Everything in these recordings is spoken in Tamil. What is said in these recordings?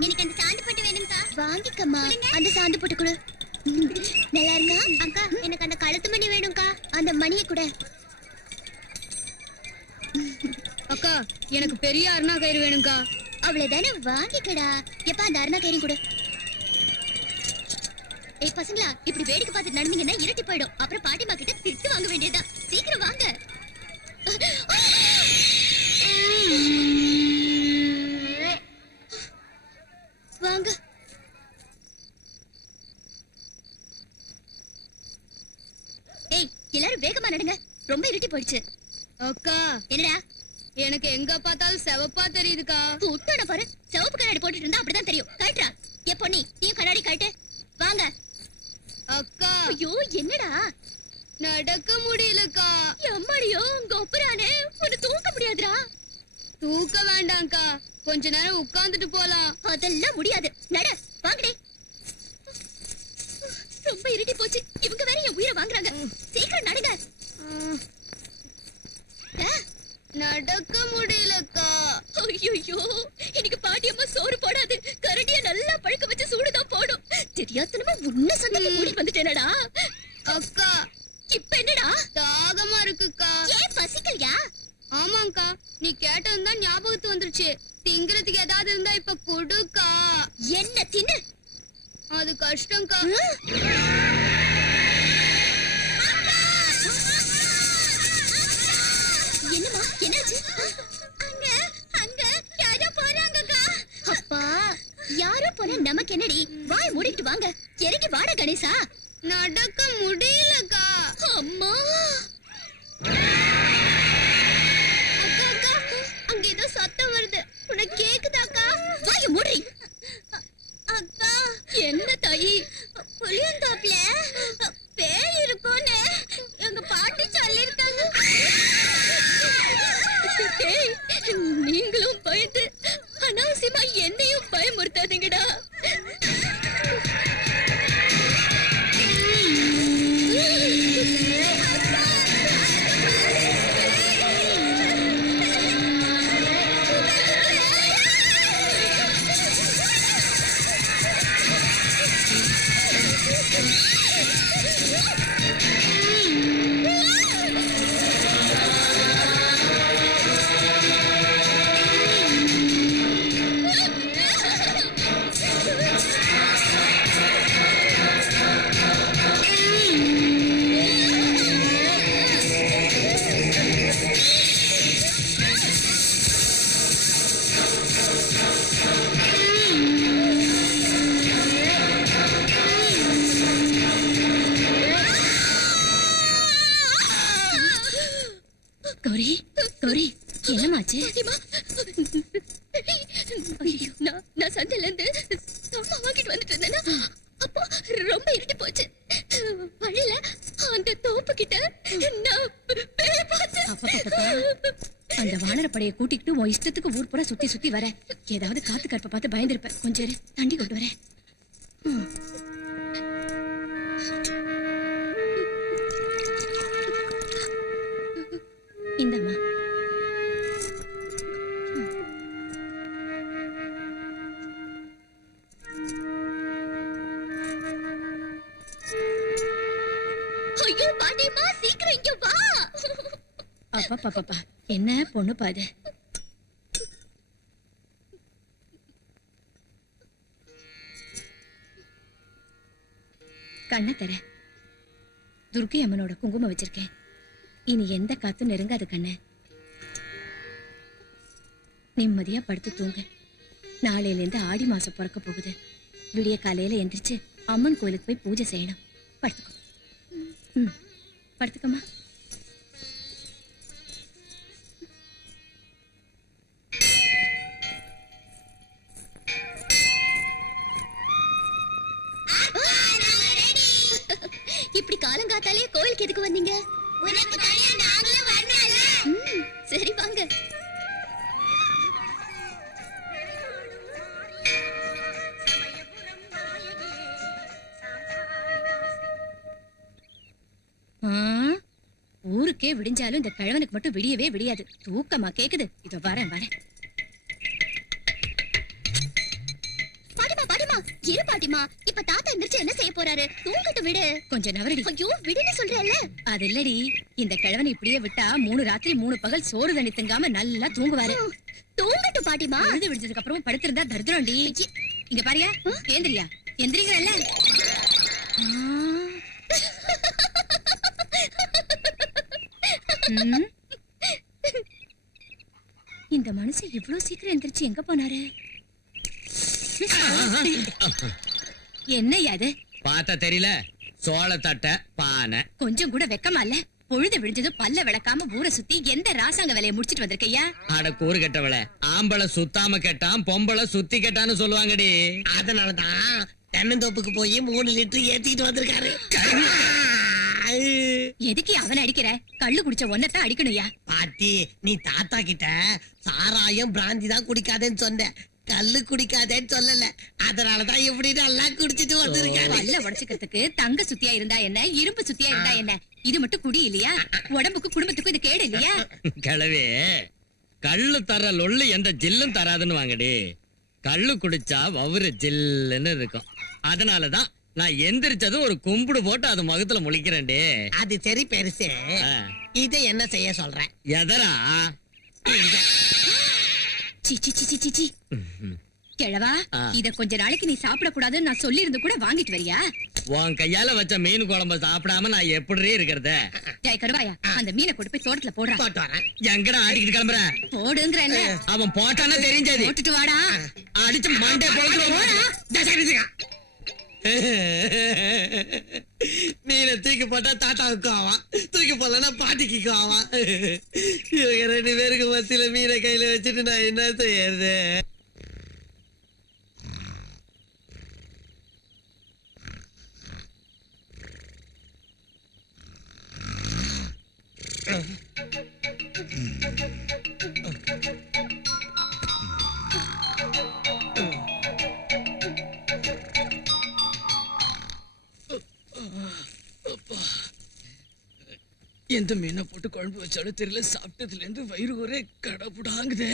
எனக்கு அந்த சாந்து பொட்டு வேணும்க்கா. வாங்கிக்கம்மா. அந்த சாந்து பொட்டு கொடு. நல்லா இருக்கா? அக்கா எனக்கு அந்த கழுத்து மணி வேணும்க்கா. அந்த மணியை கூட. அக்கா எனக்கு பெரிய அருணா கயிறு வேணும்க்கா. அவ்வளவுதானே, வாங்கிக்கடா. எப்ப அந்த அருணா கயிறு கொடு. ஏய் பசங்களா, இப்படி வேடிக்கை பார்த்து நடந்தீங்கன்னா இருட்டி போயிடும். அப்புறம் பாட்டிமா கிட்ட திட்டு வாங்க வேண்டியதா. சீக்கிரம் வாங்க. வாங்க. ஏய் எல்லாரும் வேகமா நடங்க, ரொம்ப இருட்டி போயிடுச்சு. அக்கா என்னடா? எனக்கு எங்க பார்த்தாலும் செவப்பா தெரியுதுக்கா. புத்தோட பாரு, சிவப்பு கண்ணாடி போட்டுட்டு இருந்தா அப்படிதான் தெரியும். கழட்டா. ஏ பொண்ணி, நீ கண்ணாடி கழட்டு. வாங்க. அக்கா ஐயோ என்னடா? நடக்க முடியலக்கா. எம்மாடியோ உங்க ஒப்பரானே, உன்னை தூக்க முடியாதுடா. தூக்க வேண்டாம்க்கா, கொஞ்ச நேரம் உட்கார்ந்துட்டு போலாம். அதெல்லாம் முடியாது. நட, வாங்கடே. ரொம்ப இருட்டி போச்சு. இவங்க வேற என் உயிரை வாங்குறாங்க. சீக்கிரம் நடுங்க. நடக்க முடியலக்கா. ஐயோ, இன்னைக்கு பாட்டியம்மா சோறு போடாது. கரடிய நல்லா பழுக்க வச்சு சூடுதான் போடும். தெரியாதனமா உன்ன சொந்தத்தை கூட்டிட்டு வந்துட்டேனடா. அக்கா இப்ப என்னடா? தாகமா இருக்குக்கா. ஏன் பசிக்கலையா? ஆமாங்கா, நீ கேட்டதுதான் ஞாபகத்து வந்துருச்சு. திங்கிறதுக்கு ஏதாவது இருந்தா இப்ப கொடுக்கா. என்ன தின்னு? அது கஷ்டம்க்கா. என்னமா என்னாச்சு? அங்க அங்க யாரோ போறாங்கக்கா. அப்பா யாரோ போனா நமக்கு என்னடி? வாய் மூடிட்டு வாங்க. இறங்கி வாடா கணேசா. நடக்க முடியலக்கா. அம்மா அக்கா அக்கா, அங்க ஏதோ சத்தம் வருது. உனக்கு கேக்குதாக்கா? வாய மூடி. அக்கா என்ன தாயி? புளியந்தோப்புல பேய் இருக்கும்னு எங்க பாட்டி சொல்லிருக்காங்க. நீங்களும் பயந்து அனாவசியமா என்னையும் பயமுறுத்தாதீங்கடா. கௌரி கௌரி, என்னமாச்சு? நான் சந்தையில இருந்து அம்மா வாங்கிட்டு வந்துட்டு இருந்தேன்னா அப்போ ரொம்ப இருட்டி போச்சு. வழியில அந்த தோப்பு கிட்ட அந்த வானரப்படையை கூட்டிக்கிட்டு உன் இஷ்டத்துக்கு ஊர் பூரா சுத்தி சுத்தி வர. ஏதாவது காத்து கற்ப பார்த்து பயந்துருப்ப. கொஞ்சம் தண்டி கொண்டு வரேன். இந்தம்மா. ஐயோ பாட்டிமா, சீக்கிரம் இங்க வா. அப்பா பாப்பா, என்ன பொண்ணு பாது. கண்ணை தர. துர்க்கை அம்மனோட குங்குமம் வச்சிருக்கேன். இனி எந்த காத்து நெருங்காது கண்ணு. நிம்மதியா படுத்து தூங்க. நாளையில இருந்து ஆடி மாசம் பிறக்க போகுது. விடிய காலையில எந்திரிச்சு அம்மன் கோயிலுக்கு போய் பூஜை செய்யணும். படுத்துக்கோ. படுத்துக்கம்மா. இப்படி காலங்காத்தாலே கோயிலுக்கு எதுக்கு வந்தீங்க? உனக்கு தனியா நாங்களும் வரணும்ல. சரி வாங்க. ஊருக்கே விடிஞ்சாலும் இந்த கிழவனுக்கு மட்டும் விடியவே விடியாது. தூக்கமா கேக்குது. இதோ வரேன் வரேன். இரு பாட்டிமா, இப்ப தாத்தா எந்திரிச்சு என்ன செய்ய போறாரு? தூங்கட்டும் விடு. கொஞ்சம் நவரடி. ஐயோ விடுன்னு சொல்றேன்ல. அது இல்லடி, இந்த கிழவனை இப்படியே விட்டா 3 ராத்திரி 3 பகல் சோறு தண்ணி திங்காம நல்லா தூங்குவாரு. தூங்கட்டும் பாட்டிமா. பொழுது விடிஞ்சதுக்கு அப்புறம் படுத்திருந்தா தரித்திரம்டி. இங்க பாரியா, ஏந்திரியா, எந்திரிங்கல்ல. இந்த மனுஷன் இவ்வளவு சீக்கிரம் எந்திரிச்சு எங்க போனாரு? என்ன அது பார்த்தா தெரியல? சோளத்தட்டை பானை. கொஞ்சம் கூட வெக்கமா இல்ல? பொழுது விடிஞ்சது பல்ல விளக்காம ஊரை சுத்தி எந்த ராசாங்க வேலையை முடிச்சிட்டு வந்திருக்கையா? அட கூறு கெட்டவள, ஆம்பளை சுத்தாம கெட்டான், பொம்பளை சுத்தி கெட்டான்னு சொல்லுவாங்கடி. அதனாலதான் தென்னந்தோப்புக்கு போய் 3 லிட்டர் ஏத்திட்டு வந்திருக்காரு. எதுக்கு அவனை அடிக்கிற? கள்ளு குடிச்ச ஒன்னதான் அடிக்கணும்யா. பாட்டி, நீ தாத்தா கிட்ட சாராயம் பிராந்தி தான் குடிக்காதேன்னு சொன்ன, கல்லு குடிக்காதேன்னு சொல்லல. அதனாலதான் இப்படி நல்லா குடிச்சிட்டு வந்திருக்காரு. பல்ல உடைச்சுக்கிறதுக்கு தங்க சுத்தியா இருந்தா என்ன, இரும்பு சுத்தியா இருந்தா என்ன? இது மட்டும் குடி இல்லையா? உடம்புக்கு குடும்பத்துக்கும் இது கேடு இல்லையா? கிழவே, கள்ளு தர லொள்ளு எந்த ஜில்லும் தராதுன்னு வாங்கடி. கள்ளு குடிச்சா வவுறு ஜில்லுன்னு இருக்கும். அதனாலதான் நான் எந்திரிச்சதும் ஒரு கும்பிடு போட்டு அது முகத்துல முழிக்கிறேன்டே. அது சரி பெருசு, இதை என்ன செய்ய சொல்றேன்? எதரா கிழவா, இத கொஞ்ச நாளைக்கு நீ சாப்பிட கூடாதுன்னு நான் சொல்லி இருந்து கூட வாங்கிட்டு வரியா? உன் கையால வச்ச மீன் குழம்பு சாப்பிடாம நான் எப்படி இருக்கிறத? ஜாய் கருவாயா, அந்த மீனை கொண்டு போய் தோட்டத்துல போடுறா. போட்டு வரேன். எங்கடா ஆடிக்கிட்டு கிளம்புற? போடுங்கறேன். அவன் போட்டானா தெரிஞ்சது. போட்டுட்டு வாடா. அடிச்சு மண்டே பொழுது. மீனை தூக்கி போட்டா தாத்தாவுக்கு ஆவான், தூக்கி போடலன்னா பாட்டிக்கு ஆவான். இவங்க 2 பேருக்கு மத்தியில மீனை கையில வச்சுட்டு நான் என்ன செய்யறது? எந்த மீனை போட்டு குழம்பு வச்சாலும் தெரியல, சாப்பிட்டதுல இருந்து வயிறு ஒரே கடப்புடாங்குதே.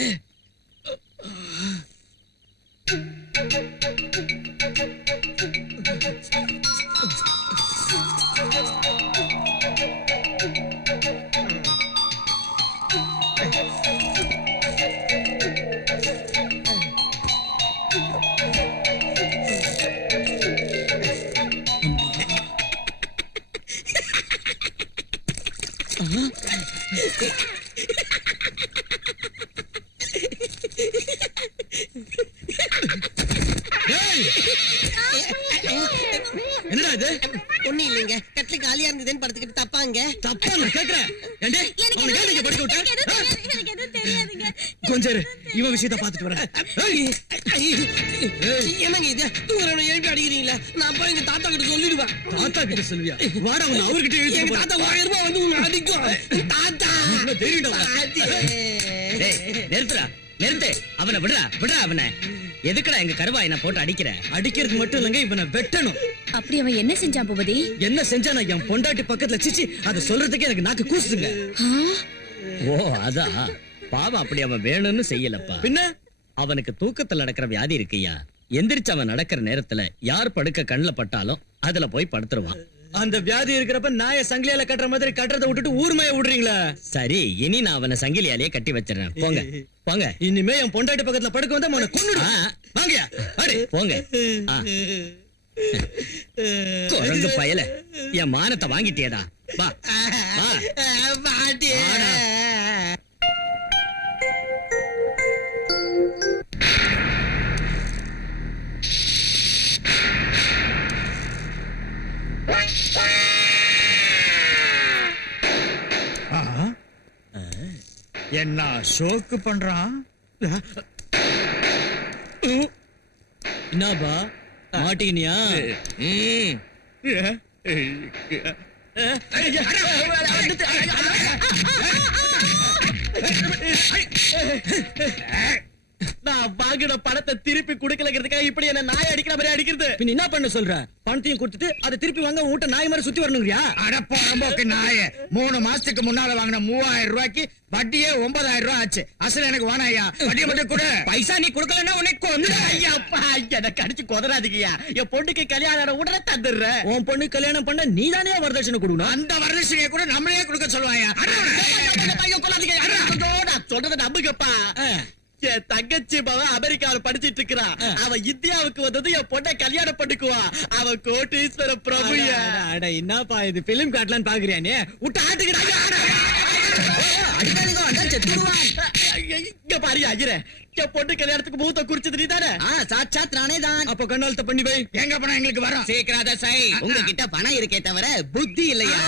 என்னடா இது? ஒண்ணு இல்லைங்க, கட்டில காலியா இருந்ததுன்னு படுத்துக்கிட்டு தப்பாங்க. தப்பா நான் கேக்குறேன். ஏண்டே, அவனை ஏன் இங்க படுக்க விட்ட? எனக்கு எதுவும் தெரியாதுங்க. கொஞ்சம் இரு, இவன் விஷயத்தை பார்த்துட்டு வரேன். என்னங்க இது? தூங்குறவனை எழுப்பி அடிக்கிறீங்களா? நான் போய் எங்க தாத்தா கிட்ட சொல்லிடுவேன். தாத்தா கிட்ட சொல்லுவியா? வாடா, அவன் அவர்கிட்ட எங்க எழுதி தாத்தா 1000 ரூபாய் வந்து உன்னை அடிக்கும். தாத்தா நிறுத்துறா, நிறுத்து. அவனை விடுறா, விடுறா அவனை. எதுக்குடா எங்க கருவாய் நான் போட்டு அடிக்கிற? அடிக்கிறது மட்டும் இல்லங்க, இவனை வெட்டணும். அப்படி அவன் என்ன செஞ்சான் பூபதி? என்ன செஞ்சா? நான் என் பொண்டாட்டி பக்கத்துல சிச்சி அதை சொல்றதுக்கு எனக்கு நாக்கு கூசுதுங்க. ஓ அதான், பாவம் அப்படி அவன் வேணும்னு செய்யலப்பா. பின்ன அவனுக்கு தூக்கத்துல நடக்கிற வியாதி இருக்குயா. எந்திரிச்சு அவன் நடக்கிற நேரத்துல யார் படுக்க கண்ணுல பட்டாலும் அதுல போய் படுத்துருவான். அந்த வியாதி இருக்கிறப்ப நாய சங்கிலியால கட்டுற மாதிரி கட்டுறதை விட்டுட்டு ஊர்மைய விடுறீங்களா? சரி, இனி நான் அவனை சங்கிலியாலேயே கட்டி வச்சிடறேன். போங்க போங்க. இனிமே என் பொண்டாட்டி பக்கத்துல படுக்க வந்தா அவனை கொன்னுடு. வாங்கயா, அடி போங்க. குரங்கு பயல, என் மானத்தை வாங்கிட்டியடா. வா வா பாட்டி. என்ன ஷோக்கு பண்றான்? என்னப்பா மாட்டினியா? நான் வாங்கின பணத்தை திருப்பி குடுக்கலங்கிறதுக்காக இப்படி என்ன நாய் அடிக்கிற மாதிரி அடிக்கிறது. பின்ன என்ன பண்ண சொல்ற? பணத்தையும் கொடுத்துட்டு அதை திருப்பி வாங்க வீட்டை நாய் மாதிரி சுத்தி வரணுங்கிறியா? அடப்போக்கு நாயே, 3 மாசத்துக்கு முன்னால வாங்கின 3000 ரூபாய்க்கு வட்டியே 9000 ரூபாய் ஆச்சு. அசல் எனக்கு வேணாயா, வட்டியை மட்டும் கொடு. பைசா நீ கொடுக்கலன்னா உனக்கு ஐயாப்பா எனக்கு அடிச்சு கொதறாதீங்கயா. என் பொண்ணுக்கு கல்யாணம் உடனே தந்துடுறேன். உன் பொண்ணு கல்யாணம் பண்ண நீ தானே வரதட்சணை கொடுக்கணும். அந்த வரதட்சணையை கூட நம்மளே கொடுக்க சொல்லுவாயா? சொல்றத நம்புங்கப்பா. என் தங்கச்சி மகன் அமெரிக்காவில் படிச்சிட்டு இருக்கிறா. அவன் இந்தியாவுக்கு வந்தது என் பொண்ணை கல்யாணம் பண்ணிக்குவா. அவன் கோட்டீஸ்வர பிரபுயா. என்னப்பா இது பிலிம் காட்டலான்னு பாக்குறியா? நீ விட்டு ஆட்டுக்கிறாங்க. இங்க பாரு அஜிர, என் பொண்ணு கல்யாணத்துக்கு மூத்த குறிச்சது நீ தானே? சாட்சாத் நானே தான். அப்ப கண்ணாலத்தை பண்ணி வை. எங்க பணம் எங்களுக்கு வரும்? சீக்கிராத சை. உங்ககிட்ட பணம் இருக்கே தவிர புத்தி இல்லையா?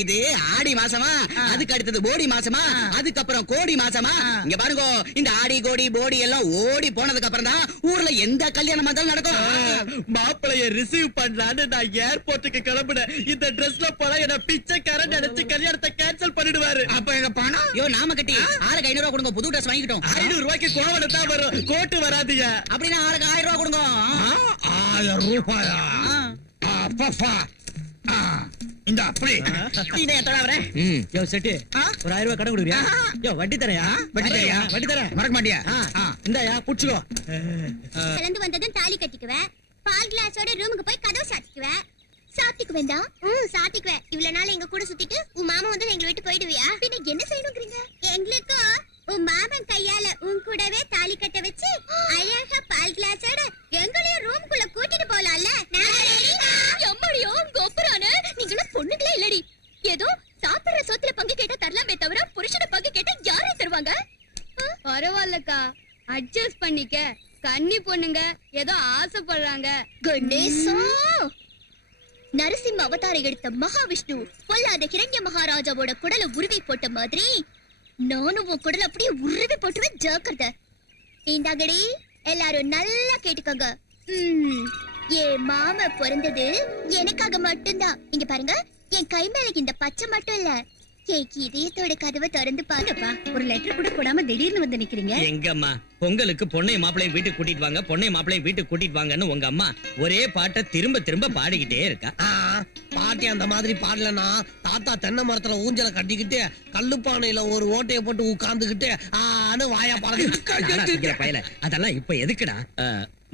இது ஆடி மாசமா, அதுக்கு அடுத்தது போடி மாசமா, அதுக்கப்புறம் கோடி மாசமா. இங்க பாருங்க, இந்த ஆடி கோடி போடி எல்லாம் ஓடி போனதுக்கு அப்புறம் தான் ஊர்ல எந்த கல்யாணம் வந்தாலும் நடக்கும். மாப்பிளைய ரிசீவ் பண்ணலான்னு நான் ஏர்போர்ட்டுக்கு கிளம்புனேன். இந்த ட்ரெஸ்ல போனா என்ன பிச்சைக்காரன் நினைச்சு கல்யாணத்தை கேன்சல் பண்ணிடுவாரு. அப்ப எங்க பணம்? ஐயோ நாம கட்டி ஆளுக்கு 500 ரூபாய் கொடுங்க, புது ட்ரெஸ் வாங்கிட்டோம். 500 ரூபாய்க்கு கோவணம் தான் வரும், கோட்டு வராதுயா. அப்படின்னா ஆளுக்கு 1000 ரூபாய் கொடுங்க. 1000 ரூபாயா? அப்பா இந்த அப்படி இதை எத்தனை வரேன்? யோ செட்டு, ஒரு 1000 ரூபாய் கடன் கொடுக்குறியா? யோ வட்டி தரையா? வட்டி தரேன். மறக்க மாட்டியா? இந்தாயா புடிச்சுக்கோ. கலந்து வந்ததும் தாலி கட்டிக்குவேன். பால் கிளாஸோட ரூமுக்கு போய் கதவு சாத்திக்குவேன். சாத்திக்குவேண்டா? சாத்திக்குவேன். இவ்வளவு நாள் எங்க கூட சுத்திட்டு உன் மாமா வந்து எங்களை விட்டு போயிடுவியா? பின்ன என்ன செய்யணுங்கிறீங்க? எங்களுக்கு உன் மாமன் கையால உன் கூடவே தாலி கட்ட வச்சு அழகா பால் கிளாஸோட எங்களையும் ரூம்குள்ள கூட்டிட்டு போலாம்ல? எம்மடியோ கொப்புறானே, நீங்களும் பொண்ணுங்களே இல்லடி. ஏதோ சாப்பிடுற சொத்துல பங்கு கேட்டா தரலாமே தவிர புருஷன பங்கு கேட்டா யாரும் தருவாங்க? பரவாயில்லக்கா, அட்ஜஸ்ட் பண்ணிக்க. கன்னி பொண்ணுங்க ஏதோ ஆசைப்படுறாங்க. கணேசா, நரசிம்ம அவதாரம் எடுத்த மகாவிஷ்ணு பொல்லாத கிரண்ய மகாராஜாவோட குடலை உருவி போட்ட மாதிரி நானும் உன் குடலை அப்படியே உருவி போட்டுவேன். ஜாக்கிரதை. இந்தாங்கடி, எல்லாரும் நல்லா கேட்டுக்கோங்க. என் மாமா பிறந்தது எனக்காக மட்டும்தான். இங்க பாருங்க, என் கை மேல இந்த பச்சை மட்டும் இல்ல, என் இதயத்தோட கதவை திறந்து பாருப்பா. ஒரு லெட்டர் கூட போடாம திடீர்னு வந்து நிக்கிறீங்க. எங்கம்மா பொங்கலுக்கு பொண்ணை மாப்பிளைய வீட்டுக்கு கூட்டிட்டு வாங்க, பொண்ணை மாப்பிளைய வீட்டுக்கு கூட்டிட்டு வாங்கன்னு உங்க அம்மா ஒரே பாட்டை திரும்ப திரும்ப பாடிக்கிட்டே இருக்கா. பாட்டி அந்த மாதிரி பாடலனா தாத்தா தென்னை மரத்துல ஊஞ்சல கட்டிக்கிட்டு கல்லுப்பானையில ஒரு ஓட்டைய போட்டு உட்கார்ந்துகிட்டு வாயா பாருங்க பயல. அதெல்லாம் இப்ப எதுக்குடா?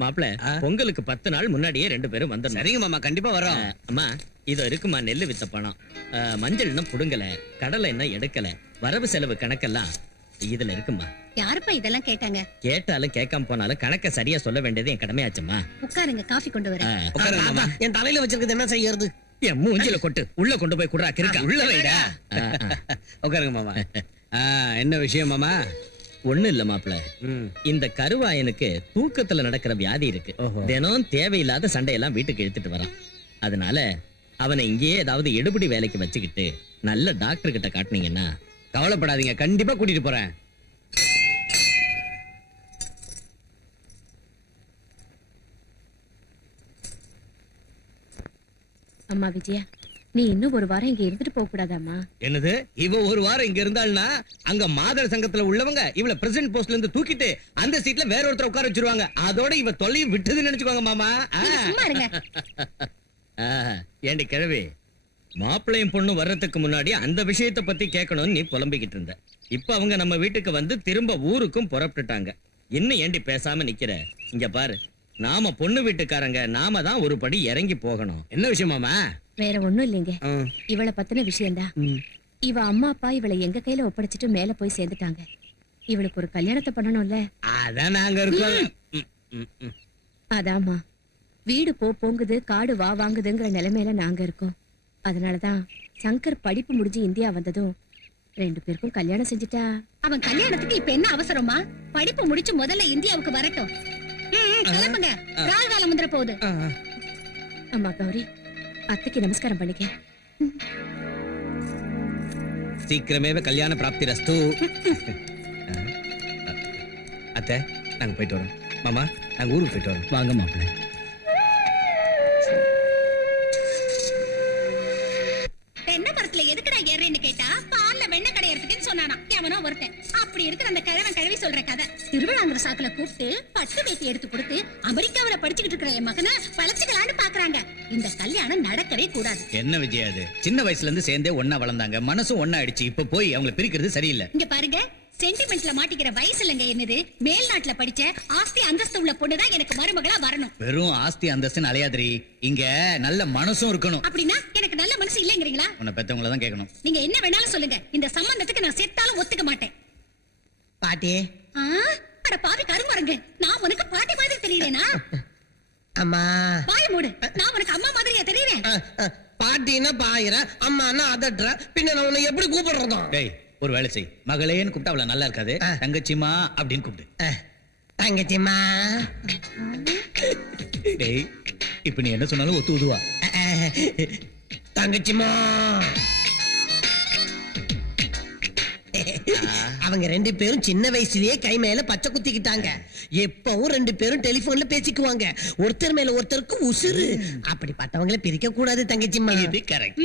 மாப்பிள, பொங்கலுக்கு 10 நாள் முன்னாடியே 2 பேரும் வந்துடணும். சரிங்க மாமா, கண்டிப்பா வரோம். அம்மா இதோ இருக்குமா நெல்லு வித்த பணம், மஞ்சள் இன்னும் புடுங்கல, கடலை என்ன எடுக்கல, வரவு செலவு கணக்கெல்லாம் இதுல இருக்குமா. யாருப்பா இதெல்லாம் கேட்டாங்க? கேட்டாலும் கேட்காம போனாலும் கணக்க சரியா சொல்ல வேண்டியது என் கடமையாச்சுமா. உட்காருங்க, காஃபி கொண்டு வரேன். என் தலையில வச்சிருக்கிறது என்ன செய்யறது? என் மூஞ்சில கொட்டு, உள்ள கொண்டு போய் குடுறா கிறுக்கா. உள்ள வைடா. உட்காருங்க மாமா. என்ன விஷயம் மாமா? ஒண்ணு இல்ல மாப்பிள, இந்த கருவாயனுக்கு தூக்கத்துல நடக்கிற வியாதி இருக்கு. தினம் தேவையில்லாத சண்டையெல்லாம் வீட்டுக்கு எடுத்துட்டு வரான். அதனால அவனை இங்கேயே ஏதாவது எடுபடி வேலைக்கு வச்சுக்கிட்டு நல்ல டாக்டர் கிட்ட காட்டினீங்கன்னா. கவலைப்படாதீங்க, கண்டிப்பா கூட்டிட்டு போறேன். அம்மா விஜயா, நீ இன்னும் ஒரு வாரம் இங்க இருந்துட்டு போக கூடாதாமா? என்னது, இவ ஒரு வாரம் இங்க இருந்தாள்னா அங்க மாதர் சங்கத்துல உள்ளவங்க இவள பிரசிடென்ட் போஸ்ட்ல இருந்து தூக்கிட்டு அந்த சீட்ல வேற ஒருத்தர் உட்கார வச்சிருவாங்க. அதோட இவ தொல்லையும் விட்டதுன்னு நினைச்சுக்கோங்க மாமா. சும்மா இருங்க. ஏண்டி கிழவி, மாப்பிள்ளையும் பொண்ணு வர்றதுக்கு முன்னாடி அந்த விஷயத்தை பத்தி கேட்கணும்னு நீ புலம்பிக்கிட்டு இருந்த. இப்ப அவங்க நம்ம வீட்டுக்கு வந்து திரும்ப ஊருக்கும் புறப்பட்டுட்டாங்க. இன்னும் ஏண்டி பேசாம நிக்கிற? இங்க பாரு, நாம பொண்ணு வீட்டுக்காரங்க, நாம தான் ஒரு படி இறங்கி போகணும். என்ன விஷயம் மாமா? வேற ஒண்ணும் இல்லைங்க, இவளை பத்தின விஷயம்தான். இவ அம்மா அப்பா இவளை எங்க கையில ஒப்படைச்சிட்டு மேல போய் சேர்ந்துட்டாங்க. இவளுக்கு ஒரு கல்யாணத்தை பண்ணணும்ல. அதான் நாங்க இருக்கோம். அதாமா, வீடு போங்குது, காடு வாங்குதுங்கிற நிலைமையில நாங்க இருக்கோம். அதனாலதான் சங்கர் படிப்பு முடிஞ்சு இந்தியா வந்ததும் 2 பேருக்கும் கல்யாணம் செஞ்சுட்டா. அவன் கல்யாணத்துக்கு இப்ப என்ன அவசரமா? படிப்பு முடிச்சு முதல்ல இந்தியாவுக்கு வரட்டும். கிளம்புங்க, காலம் முந்திர போகுது. அம்மா கௌரி, அத்தைக்கு நமஸ்காரம் பண்ணிக்க. சீக்கிரமே கல்யாண பிராப்தி ரஸ்து. அத்தை, நாங்க போயிட்டு வரோம். மாமா, நாங்க ஊருக்கு போயிட்டு வரோம். வாங்க மாப்பிள்ளை. தென்னை மரத்துல எதுக்குடா ஏறேன்னு கேட்டா பால்ல வெண்ணெய் கடையறதுக்குன்னு சொன்னானா எவனோ ஒருத்தன். அப்படி இருக்கிற அந்த கிழவன் கிழவி சொல்ற கதை. திருவிழாங்கிற சாக்குல கூப்பிட்டு பட்டு வேட்டி எடுத்து கொடுத்து அமெரிக்காவில படிச்சுக்கிட்டு இருக்கிற என் மகனை பழச்சுக்கலான்னு பாக்குறாங்க. இந்த கல்யாணம் நடக்கவே கூடாது. என்ன விஜய் அது? சின்ன வயசுல இருந்து சேர்ந்தே ஒன்னா வளர்ந்தாங்க, மனசும் ஒன்னா ஆயிடுச்சு. இப்ப போய் அவங்களை பிரிக்கிறது சரியில்லை. இங்க பாருங்க, சென்டிமெண்ட்ல மாட்டிக்கிற வயசு இல்லங்க என்னது. மேல்நாட்டுல படிச்ச ஆஸ்தி அந்தஸ்து உள்ள பொண்ணுதான் எனக்கு மருமகளா வரணும். வெறும் ஆஸ்தி அந்தஸ்துன்னு அலையாதிரி, இங்க நல்ல மனசும் இருக்கணும். அப்படின்னா எனக்கு நல்ல மனசு இல்லங்கிறீங்களா? உன்னை பெத்தவங்கள தான் கேட்கணும். நீங்க என்ன வேணாலும் சொல்லுங்க, இந்த சம்பந்தத்துக்கு நான் செத்தாலும் ஒத்துக்க மாட்டேன். பாட்டி. அட பாவி கருமரங்க, நான் உனக்கு பாட்டி மாதிரி தெரியறேனா? அம்மா பாய மூடு, நான் உனக்கு அம்மா மாதிரியா தெரியறேன்? பாட்டின்னா பாயிர, அம்மான்னா அதட்டுற, பின்ன நான் உன்னை எப்படி கூப்பிடுறதோ? டேய், ஒரு வேலை செய், மகளேன்னு கூப்பிட்டா அவள நல்லா இருக்காது, தங்கச்சிமா அப்படின்னு கூப்பிடு. தங்கச்சிமா. டேய், இப்ப நீ என்ன சொன்னாலும் ஒத்து உதுவா. தங்கச்சிமா. அவங்க ரெண்டு பேரும் சின்ன வயசுலயே கை மேல பச்சை குத்திக்கிட்டாங்க. எப்பவும் ரெண்டு பேரும் டெலிபோன்ல பேசிக்குவாங்க. ஒருத்தர் மேல ஒருத்தருக்கு உசுறு. அப்படி பார்த்தவங்களை பிரிக்க கூடாது தங்கச்சிமா. இது கரெக்ட்.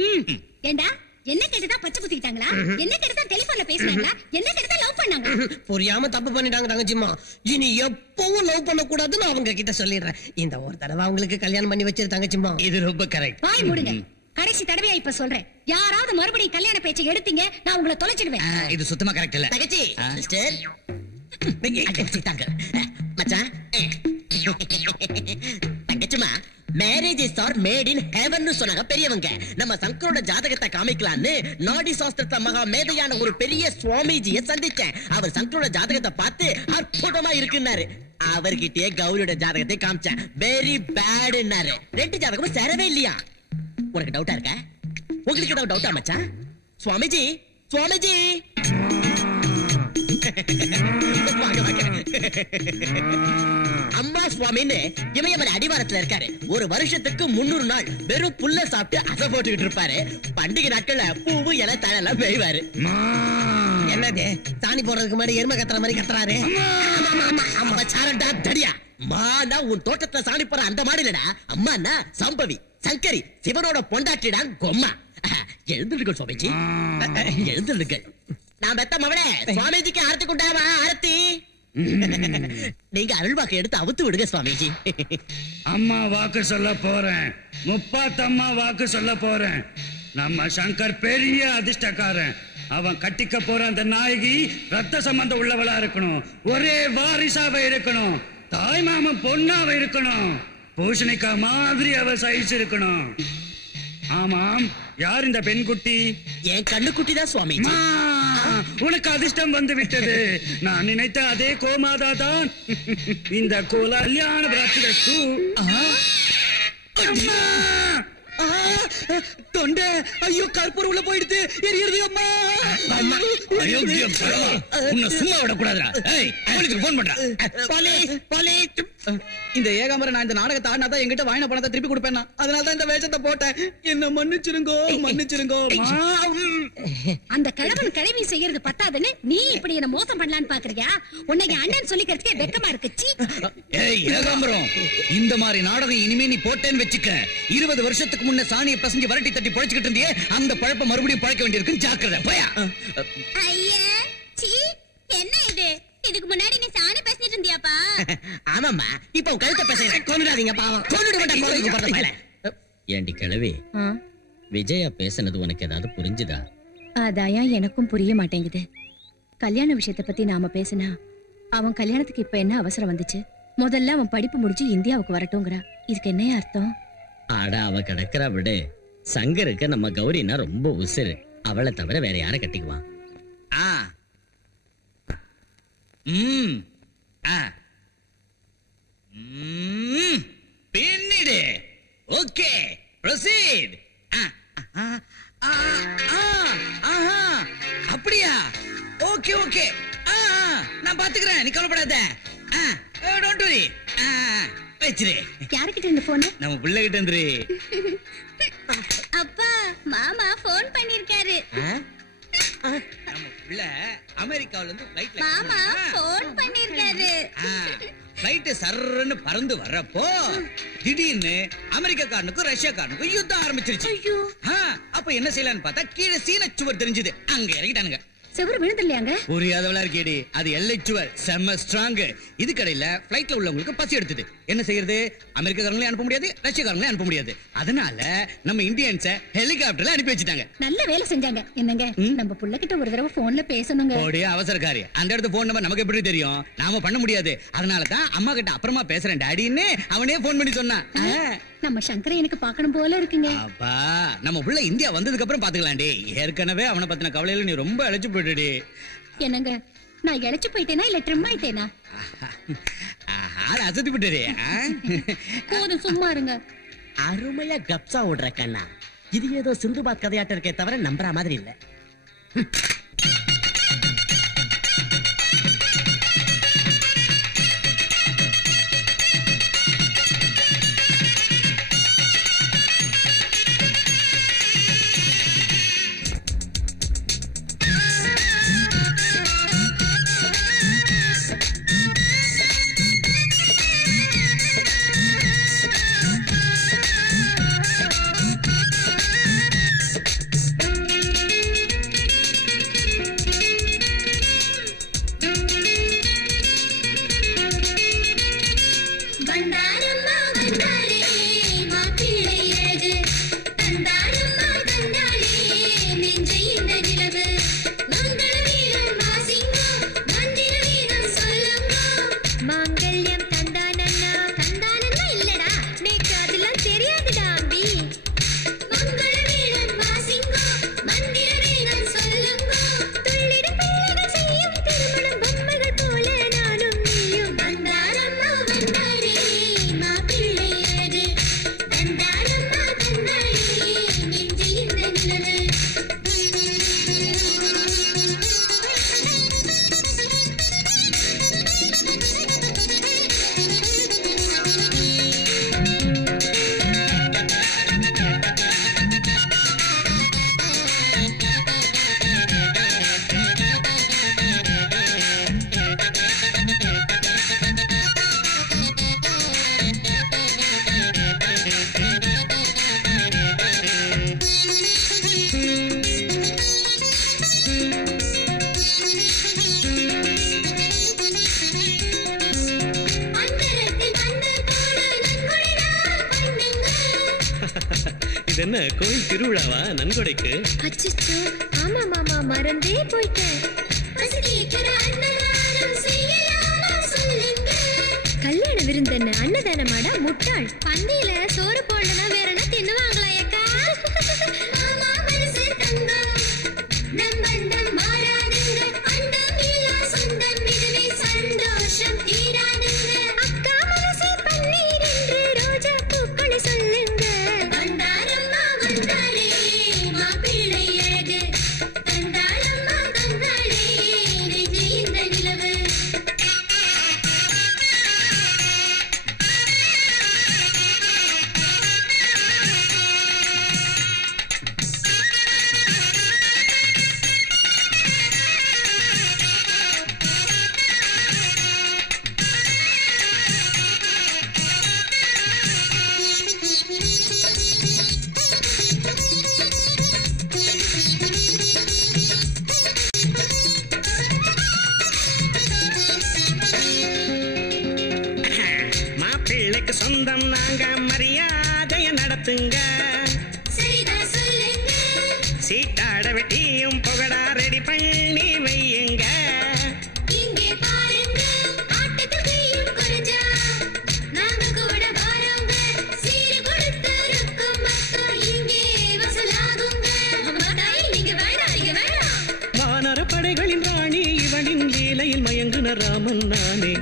ஏண்டா, என்ன கேட்டுதான் பச்சை குத்திக்கிட்டாங்களா? என்ன கேட்டுதான் டெலிபோன்ல பேசினாங்களா? என்ன கேட்டுதான் லவ் பண்ணாங்க? புரியாம தப்பு பண்ணிட்டாங்க தங்கச்சிமா. இனி எப்பவும் லவ் பண்ண கூடாதுன்னு அவங்க கிட்ட சொல்லிடுறேன். இந்த ஒரு தடவை அவங்களுக்கு கல்யாணம் பண்ணி வச்சிரு தங்கச்சிமா. இது ரொம்ப கரெக்ட். வாய் மூடுங்க. கடைசி தடவையா இப்ப சொல்றேன், யாராவது மறுபடியும் கல்யாண பேச்சை எடுத்தீங்க, நான் உங்களை தொலைச்சிடுவேன். இது சுத்தமா கரெக்ட் இல்ல தங்கச்சி. சிஸ்டர். தாங்க மச்சான். தங்கச்சிமா, marriage is are made in heaven சொன்னாங்க பெரியவங்க. நம்ம சங்கரோட ஜாதகத்தை காமிக்கலான்னு நாடி சாஸ்திரத்துல மகா மேதையான ஒரு பெரிய சுவாமிஜிய சந்திச்சேன். அவர் சங்கரோட ஜாதகத்தை பார்த்து அற்புதமா இருக்குன்னாரு. அவர்கிட்டயே கௌரியோட ஜாதகத்தை காமிச்சேன். வெரி பேட்னாரு. ரெண்டு ஜாதகமும் சேரவே இல்லையா? உனக்கு டவுட்டா இருக்க? உங்களுக்கு ஏதாவது டவுட்டா மச்சான்? சுவாமிஜி, சுவாமிஜி. அம்மா சுவாமின்னு இமயமலை அடிவாரத்துல இருக்காரு. ஒரு வருஷத்துக்கு 300 நாள் வெறும் புல்ல சாப்பிட்டு அசை போட்டுக்கிட்டு இருப்பாரு. பண்டிகை நாட்கள்ல பூவு இலை தழெல்லாம் மேய்வாரு. என்னது சாணி போடுறதுக்கு முன்னாடி எருமை கத்துற மாதிரி கத்துறாரு? தடியா மானா உன் தோட்டத்துல சாணி போற அந்த மாடு இல்லடா. அம்மானா சம்பவி சங்கரி சிவனோட பொண்டாட்டிடா கொம்மா. எழுந்துடுங்கள் சுவாமிஜி, எழுந்துடுங்கள். நான் பெத்த மவனே, சுவாமிஜிக்கு ஆரத்தி கொண்டாவா? ஆரத்தி. நீங்க அருள்வாக்கு எடுத்து அவுத்து விடுங்க சுவாமிஜி. அம்மா வாக்கு சொல்ல போறேன், முப்பாத்தம்மா வாக்கு சொல்ல போறேன். நம்ம சங்கர் பெரிய அதிர்ஷ்டக்காரன். அவன் கட்டிக்க போற அந்த நாயகி ரத்த சம்பந்தம் உள்ளவளா இருக்கணும், ஒரே வாரிசாவ இருக்கணும், தாய் மாமன் பொண்ணாவ இருக்கணும், பூசணிக்கா மாதிரி அவ சைஸ் இருக்கணும். ஆமாம், யார் இந்த பெண் குட்டி? என் கண்ணு குட்டி தான் சுவாமி. உனக்கு அதிர்ஷ்டம் வந்து விட்டது. நான் நினைத்த அதே கோமாதா தான் இந்த கல்யாண பிரார்த்தனைக்கு. தொண்டை ஐயோ, கற்பூரம் உள்ள போயிடுது, எரியுது அம்மா. உன்னை சும்மா விடக்கூடாதுடா. போன் பண்றா. இந்த ஏகாம்பர நான் இந்த நாடகத்தை ஆடினாதான் என்கிட்ட வாங்கின பணத்தை திருப்பி கொடுப்பேன். அதனாலதான் இந்த வேஷத்தை போட்டேன். என்ன மன்னிச்சிருங்கோ, மன்னிச்சிருங்கோ. அந்த கிழவன் கிழவி செய்யறது பத்தாதுன்னு நீ இப்படி என்ன மோசம் பண்ணலான்னு பாக்குறியா? உன்னை அண்ணன் சொல்லிக்கிறதுக்கே வெக்கமா இருக்குச்சு. ஏகாம்பரம், இந்த மாதிரி நாடகம் இனிமே நீ போட்டேன்னு வச்சுக்க. 20 வருஷத்துக்கு முன்ன சாணியை பசஞ்சு வரட்டி தட்டி பழச்சுக்கிட்டு இருந்தியே, அந்த பழப்ப மறுபடியும் பழக்க வேண்டியிருக்கும். ஜாக்கிரதை. போயா. ஐயா, சீ, என்ன இது? இதுக்கு முன்னாடி நீ சாணி பேசிட்டு இருந்தியாப்பா? ஆமாம்மா, இப்ப கழுத்தை பேசுறேன். கொன்னுடாதீங்க பாவம். கொன்னுடுங்க. ஏண்டி கிழவி, விஜயா பேசுனது உனக்கு ஏதாவது புரிஞ்சுதா? அதாயா எனக்கும் புரிய மாட்டேங்குது. கல்யாண விஷயத்தை பத்தி நாம பேசினா அவன் கல்யாணத்துக்கு இப்ப என்ன அவசரம் வந்துச்சு? முதல்ல அவன் படிப்பு முடிஞ்சு இந்தியாவுக்கு வரட்டும்ங்கறா. இதுக்கு என்னையா அர்த்தம்? ஆடா, அவ கிடக்குறா விடு. சங்கருக்கு நம்ம கௌரினா ரொம்ப உசுறு. அவளை தவிர வேற யார கட்டிக்குவான்? பின்னிடு. Okay, proceed. அப்படியா? ஓகே ஓகே, நான் பாத்துக்கிறேன், நீ கவலைப்படாத. Don't worry. வெச்சிரு. யார்கிட்ட இந்த போன்? நம்ம பிள்ளைகிட்ட இருந்து. அப்பா, மாமா போன் பண்ணிருக்காரு. நம்ம பிள்ளை அமெரிக்காவுல இருந்து ஃளைட்ல மாமா போன் பண்ணிருக்காரு. ஃளைட் சர்றன்னு பறந்து வர்றப்போ திடீர்னு அமெரிக்காக்காரனுக்கும் ரஷ்யாக்காரனுக்கும் யுத்தம் ஆரம்பிச்சிருச்சு. அப்ப என்ன செய்யலாம்னு பார்த்தா கீழே சீன சுவர் தெரிஞ்சது. அங்க இறங்கிட்டானுங்க. செவரு விழுந்துலையாங்க? புரியாதவளா இருக்கேடி. அது எல்லை சுவர் செம்ம ஸ்ட்ராங். இது கடையில பிளைட்ல உள்ளவங்களுக்கு பசி எடுத்தது. என்ன செய்யறது? அமெரிக்காரங்களே அனுப்ப முடியாது, ரஷ்யக்காரங்களே அனுப்ப முடியாது. அதனால நம்ம இந்தியன்ஸ ஹெலிகாப்டர்ல அனுப்பி வச்சுட்டாங்க. நல்ல வேலை செஞ்சாங்க. என்னங்க நம்ம புள்ள கிட்ட ஒரு தடவை போன்ல பேசணுங்க. ஓடியா அவசரக்காரி. அந்த இடத்து போன் நம்பர் நமக்கு எப்படி தெரியும்? நாம பண்ண முடியாது. அதனால தான் அம்மா கிட்ட அப்புறமா பேசுறேன் டாடின்னு அவனே போன் பண்ணி சொன்னான். நம்ம சங்கரை எனக்கு பார்க்கணும் போல இருக்குங்க. அப்பா நம்ம புள்ள இந்தியா வந்ததுக்கு அப்புறம் பாத்துக்கலாம்டி. ஏற்கனவே அவனை பத்தின கவலையில நீ ரொம்ப அழைச்சு போயிடுடி. என்னங்க நான் இழைச்சு போயிட்டேனா இல்ல ட்ரிம் ஆயிட்டேனா? அசத்தி விட்டுடி. போதும் சும்மா இருங்க. அருமையா கப்சா ஓடுற கண்ணா. இது ஏதோ சிந்துபாத் கதையாட்டம் இருக்கே தவிர நம்புற மாதிரி இல்ல. என்ன கோயில் திருவிழாவா நன்கொடைக்கு? அச்சச்சோ ஆமா மாமா மறந்தே போயிட்டேன். கல்யாண விருந்தென்ன அன்னதானமாடா முட்டாள். பந்தியில சோறு போடனா வேற என்ன தின்னுவாங்களா அக்கா? சொந்தம் நாங்க மரியாதைய நடத்துங்க. சீட்டாட வெட்டியும் புகழா ரெடி பண்ணி வையுங்க. வானர படைகளின் ராணி இவனின் லீலையில் மயங்குன ராமன் நானே.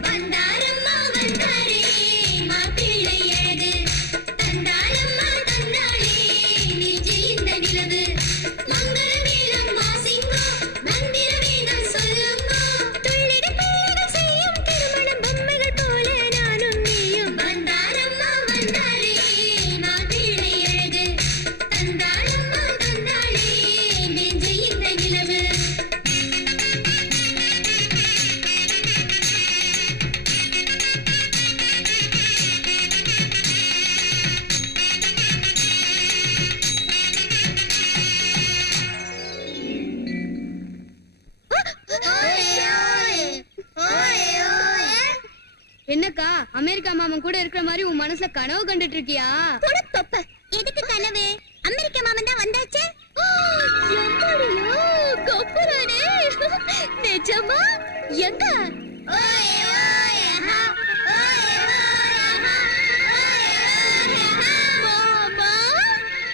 அமெரிக்கா மாமன் கூட இருக்கிற மாதிரி உன் மனசுல கனவு கண்டுட்டு இருக்கியா? எதுக்கு கனவு? அமெரிக்க மாமன் தான் வந்தாச்சே. நிஜமா? எங்க?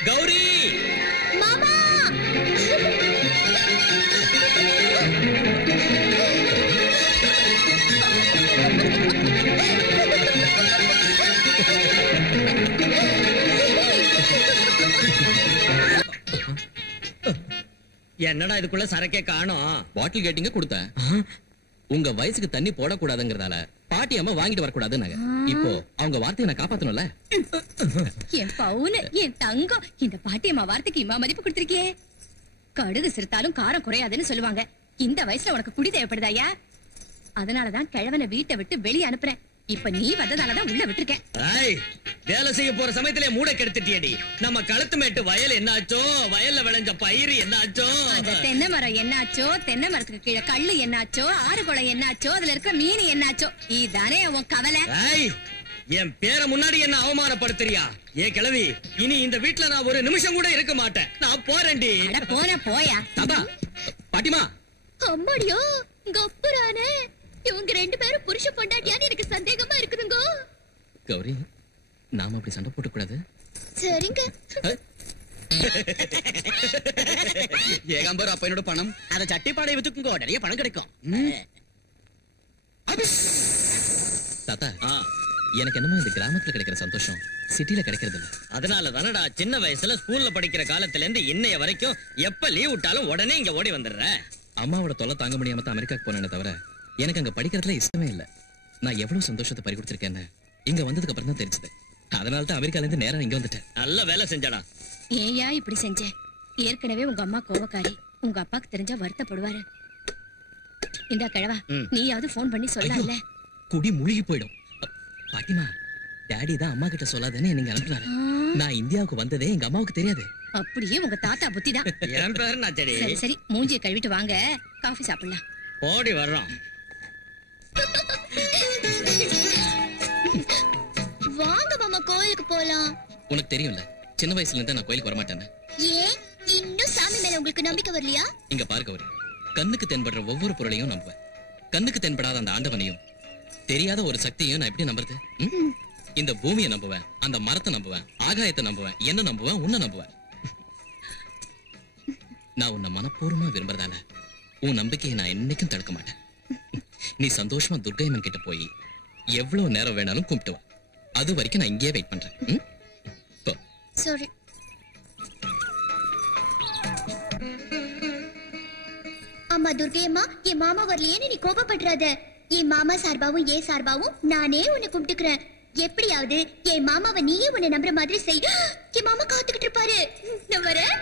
கௌரி மாமா என்னடா இதுக்குள்ள சரக்கே காணோம்? பாட்டில் கேட்டிங்க கொடுத்தேன். உங்க வயசுக்கு தண்ணி போடக்கூடாதுங்கிறதால பாட்டி அம்மா வாங்கிட்டு வரக்கூடாதுன்னாங்க. இப்போ அவங்க வார்த்தையை நான் காப்பாத்தணும்ல. என் பவுனு, என் தங்கம், இந்த பாட்டியம்மா வார்த்தைக்கு இம்மா மதிப்பு கொடுத்திருக்கியே. கடுகு சிறுத்தாலும் காரம் குறையாதுன்னு சொல்லுவாங்க. இந்த வயசுல உனக்கு குடி தேவைப்படுதாயா? அதனாலதான் கிழவனை வீட்டை விட்டு வெளியே அனுப்புறேன். இப்ப நீ வந்ததாலதான் உள்ள விட்டுருக்கேன். வேலை செய்ய போற சமயத்திலே மூட கெடுத்துட்டியடி. நம்ம களத்து மேட்டு வயல் என்னாச்சோ, வயல்ல விளைஞ்ச பயிர் என்னாச்சோ, அந்த தென்னை மரம் என்னாச்சோ, தென்னை மரத்துக்கு கீழே கல்லு என்னாச்சோ, ஆறு குளம் என்னாச்சோ, அதுல இருக்கிற மீன் என்னாச்சோ, இதானே உன் கவலை. என் பேரை முன்னாடி என்ன அவமானப்படுத்துறியா? ஏ கிழவி, இனி இந்த வீட்டுல நான் ஒரு நிமிஷம் கூட இருக்க மாட்டேன். நான் போறேன்டி. போன போயா. தாத்தா, பாட்டிமா. அம்மாடியோ கப்புரானே. இவங்க ரெண்டு பேரும் புருஷ பொண்டாட்டியான்னு எனக்கு சந்தேகமா இருக்குதுங்க. கௌரி, நாம அப்படி சண்டை போட்டு கூடாது. சரிங்க. ஏகாம்பர், அப்ப என்னோட பணம் அதை சட்டிப்பாடை வித்துக்குங்க, நிறைய பணம் கிடைக்கும். தாத்தா, எனக்கு என்னமோ இந்த கிராமத்துல கிடைக்கிற சந்தோஷம் சிட்டில கிடைக்கிறது இல்ல. அதனால தானடா சின்ன வயசுல ஸ்கூல்ல படிக்கிற காலத்துல இருந்து இன்னைய வரைக்கும் எப்ப லீவ் விட்டாலும் உடனே இங்க ஓடி வந்துடுற. அம்மாவோட தொல்லை தாங்க முடியாம தான் அமெரிக்காக்கு போனேனே தவிர எனக்கு அங்க படிக்கிறதுல இஷ்டமே இல்ல. நான் எவ்வளவு சந்தோஷத்தை பறி கொடுத்திருக்கேன்னு இங்க வந்ததுக்கு அப்புறம் தான் தெரிஞ்சது. அதனால தான் அமெரிக்கால இருந்து நேரா இங்க வந்துட்டேன். நல்ல வேலை செஞ்சடா. ஏயா இப்படி செஞ்ச? ஏற்கனவே உங்க அம்மா கோவக்காரி. உங்க அப்பாக்கு தெரிஞ்சா வருத்தப்படுவாரு. இந்த கிழவா, நீயாவது போன் பண்ணி சொல்லல. குடி முழுகி போயிடும். பாட்டிமா, டாடி தான் அம்மா கிட்ட சொல்லாதேன்னு நீங்க அனுப்புனாரு. நான் இந்தியாவுக்கு வந்ததே எங்க அம்மாவுக்கு தெரியாது. அப்படியே உங்க தாத்தா புத்தி தான். என் பேரு நான் சரி. சரி சரி, மூஞ்சியை கழுவிட்டு வாங்க, காஃபி சாப்பிடலாம். ஓடி வர்றோம். வாங்க மாமா, கோயிலுக்கு போலாம். உனக்கு தெரியும்ல, சின்ன வயசுல இருந்து நான் கோயிலுக்கு வரமாட்டேன்னு. ஏன் இன்னும் சாமி மேல உங்களுக்கு நம்பிக்கை வரலையா? இங்க பாருங்க, ஒரு கண்ணுக்கு தென்படுற ஒவ்வொரு பொருளையும் நம்புவேன். கண்ணுக்கு தென்படாத அந்த ஆண்டவனையும் தெரியாத ஒரு சக்தியையும் நான் எப்படி நம்புறது? இந்த பூமியை நம்புவேன், அந்த மரத்தை நம்புவேன், ஆகாயத்தை நம்புவேன், என்ன நம்புவேன், உன்னை நம்புவேன். நான் உன்னை மனப்பூர்வமா விரும்புறதால உன் நம்பிக்கையை நான் என்னைக்கும் தடுக்க மாட்டேன். நீ சந்தோஷமா துர்க்கையம்மன் கிட்ட போய் எவ்வளவு நேரம் வேணாலும் கும்பிட்டு வா. அது வரைக்கும் நான் இங்கேயே வெயிட் பண்றேன். சாரி. அம்மா துர்க்கையம்மா, என் மாமா வரலையேன்னு நீ கோபப்படுறாத. என் மாமா சார்பாவும் ஏ சார்பாவும் நானே உன்னை கும்பிட்டுக்கிறேன். எப்படியாவது என் மாமாவை நீயே உன்னை நம்புற மாதிரி செய். என் மாமா காத்துக்கிட்டு இருப்பாரு. நான் வரேன்.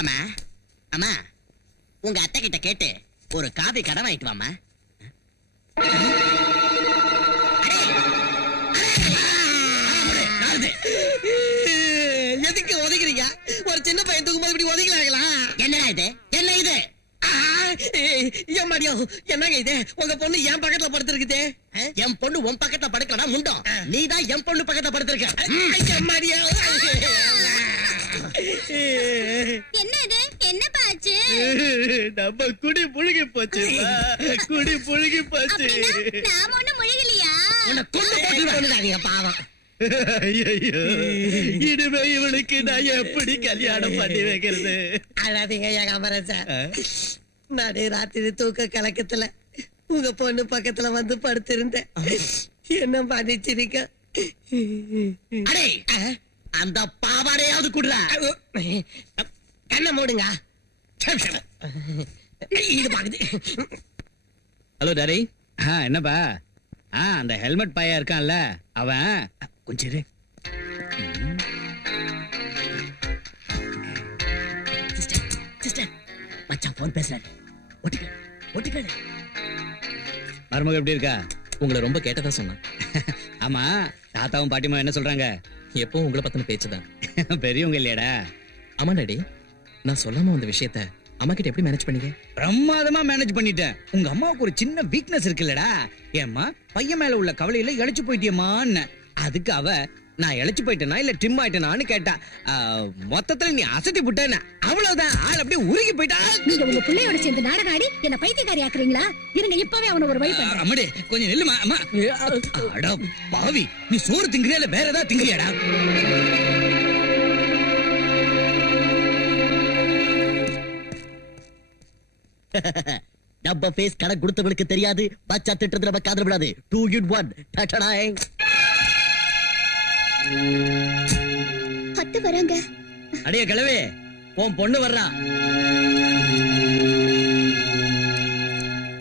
அம்மா, அம்மா, உங்க அத்தை கிட்ட கேட்டு ஒரு காபி கடை வாங்கிட்டு வாமா. எதுக்கு ஒதுக்குறீங்க? ஒரு சின்ன பையன் தூக்கும்போது இப்படி ஒதுக்கலாங்களா? என்னடா இது? என்ன இது? ஏமாடியோ, என்னங்க இது? உங்க பொண்ணு என் பக்கத்துல படுத்திருக்குது. என் பொண்ணு உன் பக்கத்துல படுக்கலடா முண்டம். நீதான் என் பொண்ணு பக்கத்துல படுத்திருக்க. ஏமாடியோ. என்ன இது? என்ன பாச்சு? நம்ம குடி முழுகி போச்சு. குடி முழுகி போச்சு. நாம ஒண்ணும் முழுகலையா? உன்னை கொண்டு போட்டுருவாங்க பாவம். ஐயோ, இனிமே இவனுக்கு நான் எப்படி கல்யாணம் பண்ணி வைக்கிறது? அழாதீங்க ஏகாம்பரம் சார். நானே ராத்திரி தூக்க கலக்கத்துல உங்க பொண்ணு பக்கத்துல வந்து படுத்திருந்தேன். என்ன மன்னிச்சிருக்க. அடே, அந்த பாவாடையாவது குடுறா. கண்ணை மூடுங்க. இது பாக்குது. ஹலோ டாரி. என்னப்பா? அந்த ஹெல்மெட் பையன் இருக்கான்ல, அவன் கொஞ்சம் இரு. மச்சான் போன் பேசுறாரு. ஒட்டுக்க மருமக எப்படி இருக்கா? உங்களை ரொம்ப கேட்டதா சொன்னான். ஆமா, தாத்தாவும் பாட்டிமா என்ன சொல்றாங்க? எப்பவும் உங்களை பத்தின பேச்சுதான். பெரியவங்க இல்லையாடா? ஆமா டாடி, நான் சொல்லாம வந்த விஷயத்த அம்மா கிட்ட எப்படி மேனேஜ் பண்ணீங்க? பிரமாதமா மேனேஜ் பண்ணிட்டேன். உங்க அம்மாவுக்கு ஒரு சின்ன வீக்னஸ் இருக்குல்லடா. ஏம்மா, பையன் மேல உள்ள கவலையில இழைச்சு போயிட்டியம்மான்னு. அதுக்கு அவ நான் இழைச்சு போயிட்டேனா இல்ல ட்ரிம் ஆயிட்டேனான்னு கேட்டா. மொத்தத்துல நீ அசத்தி புட்டேன, அவ்வளவுதான். ஆள் அப்படியே உருகி போயிட்டா. நீங்க உங்க பிள்ளையோட சேர்ந்து நாடகம் ஆடி என்ன பைத்தியக்காரி ஆக்குறீங்களா? இருங்க, இப்பவே அவன ஒரு வழி பண்றேன். அம்மாடே கொஞ்சம் நில்லுமா. அம்மா, அட பாவி, நீ சோறு திங்கறியா இல்ல வேற ஏதாவது திங்கறியாடா? நம்ம ஃபேஸ் கணக்கு கொடுத்தவங்களுக்கு தெரியாது. பச்சா திட்டத்துல நம்ம காதல் விடாது. 2 in 1 டடடாய். அத்தை வராங்க. அடைய கிழவே, உன் பொண்ணு வர்றா.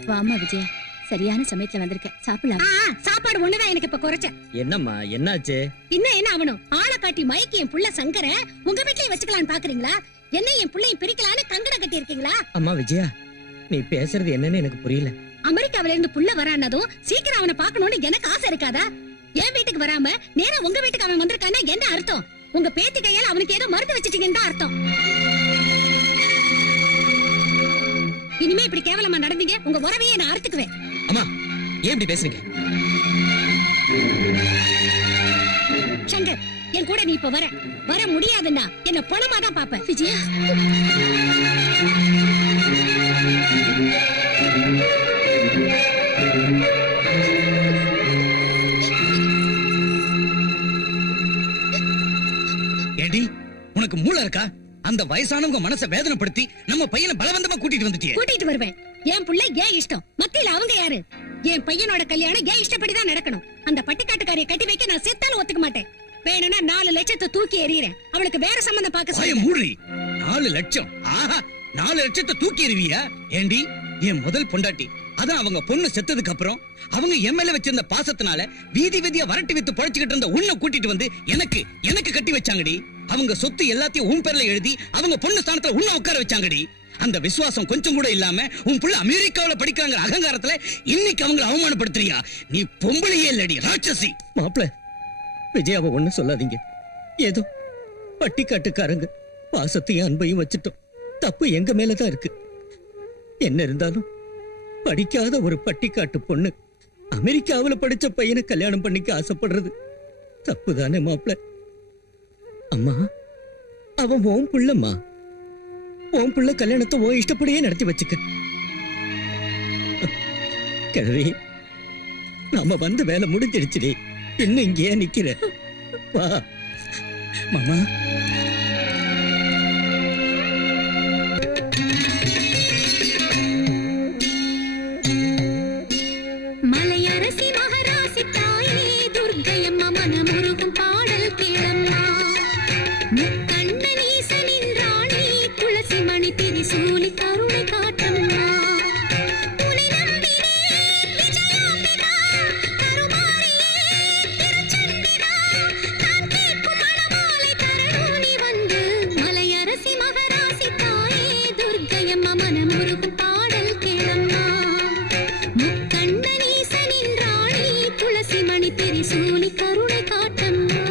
வாமா விஜயா, சரியான சமயத்துல வந்திருக்க. சாப்பிடலாம். சாப்பாடு ஒண்ணுதான் எனக்கு இப்ப குறைச்ச. என்னம்மா, என்னாச்சு? இன்னும் என்ன ஆகணும்? ஆளை காட்டி மயக்கி என் புள்ள சங்கர உங்க வீட்லயே வச்சுக்கலான்னு பாக்குறீங்களா? என்ன என் புள்ளையும் பிரிக்கலான்னு கங்கணம் கட்டி இருக்கீங்களா? அம்மா விஜயா, நீ பேசுறது என்னன்னு எனக்கு புரியல. அமெரிக்காவில இருந்து புள்ள வரானதும் சீக்கிரம் அவனை பாக்கணும்னு எனக்கு ஆசை இருக்காதா? என் வீட்டுக்கு வராம நேரா உங்க வீட்டுக்கு அவன் வந்திருக்கானா என்ன அர்த்தம்? உங்க பேத்தி கையால அவனுக்கு ஏதோ மருந்து வச்சிட்டீங்கன்னு தான் அர்த்தம். இனிமே இப்படி கேவலமா நடந்தீங்க, உங்க உறவையே நான் அறுத்துக்குவேன். அம்மா, ஏன் இப்படி பேசுறீங்க? சங்கர், என் கூட நீ இப்ப வர முடியாதுன்னா என்ன பணமா தான் பாப்ப. விஜயா, ஏடி, உனக்கு மூளை இருக்கா? அந்த வயசானவங்க மனசை வேதனைப்படுத்தி நம்ம பையனை பலவந்தமா கூட்டிட்டு வந்துட்டியே. கூட்டிட்டு வருவேன். என் புள்ள ஏன் இஷ்டம், மத்தியில அவங்க யாரு? என் பையனோட கல்யாணம் ஏன் இஷ்டப்படிதான் நடக்கணும். அந்த பட்டிக்காட்டுக்காரியை கட்டி வைக்க நான் செத்தாலும் ஒத்துக்க மாட்டேன். வேணும்னா 4 லட்சத்தை தூக்கி எறிகிறேன். அவளுக்கு வேற சம்பந்தம் பார்க்க சொல்லுங்க. மூடி. 4 லட்சம்? ஆஹா, 4 லட்சத்தை தூக்கி எறிவியா? ஏண்டி, என் முதல் பொண்டாட்டி, அதான் அவங்க பொண்ணு செத்ததுக்கு அப்புறம் அவங்க எம்எல்ஏ வச்சிருந்த பாசத்தினால வீதி வீதியா வரட்டி வித்து பழச்சிக்கிட்டு இருந்த உன்னை கூட்டிட்டு வந்து எனக்கு கட்டி வச்சாங்கடி. அவங்க சொத்து எல்லாத்தையும் உன் பேர்ல எழுதி அவங்க பொண்ணு ஸ்தானத்துல உன்னை உட்கார வச்சாங்கடி. அந்த விசுவாசம் கொஞ்சம் கூட இல்லாம உன் புள்ள அமெரிக்காவில படிக்கிறாங்க அகங்காரத்துல இன்னைக்கு அவங்களை அவமானப்படுத்துறியா? நீ பொம்பளையே இல்லடி, ராட்சசி. மாப்பிள, விஜயாவை ஒண்ணு சொல்லாதீங்க. ஏதோ பட்டிக்காட்டுக்காரங்க பாசத்தையும் அன்பையும் வச்சுட்டோம். தப்பு எங்க மேலதான் இருக்கு. என்ன இருந்தாலும் படிக்காத ஒரு பட்டிக்காட்டு பொண்ணு அமெரிக்காவில படிச்ச பையனை கல்யாணம் பண்ணிக்க ஆசைப்படுறது தப்புதானே மாப்பிள? அம்மா, அவன் உன் புள்ளம்மா. உன் புள்ள கல்யாணத்தை உன் இஷ்டப்படியே நடத்தி வச்சுக்க. கிழவி, நாம வந்து வேலை முடிஞ்சிடுச்சுடி. இன்னும் இங்கே நிக்கிற? வா மாமா. மலையரசி மகராசி தாயே துர்க்கையம்மா மனமுருகும் பாடல் கேளம்மா. முக்கண்ணனீசனின் ராணி துளசி மணி திரிசூலி கருணை காட்டம்மா. உனை நம்பினேன் விஜயாம்பிகா, கருமாரியே திருச்செந்திரா. நான் கேட்கும் மணமாலை தரணும் நீ வந்து. மலையரசி மகராசி தாயே துர்க்கையம்மா மனமுருகும் பாடல் கேளம்மா. முக்கண்ணனீசனின் ராணி துளசி மணி திரிசூலி கருணை காட்டம்மா.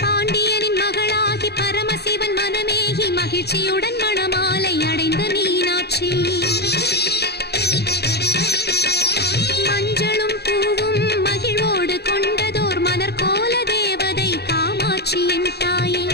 பாண்டியனின் மகளாகி பரமசிவன் மனமேகி மகிழ்ச்சியுடன் மணமாலை அடைந்த மீனாட்சி. மஞ்சளும் பூவும் மகிழ்வோடு கொண்டதோர் மலர் கோல தேவதை காமாட்சி என் தாயே.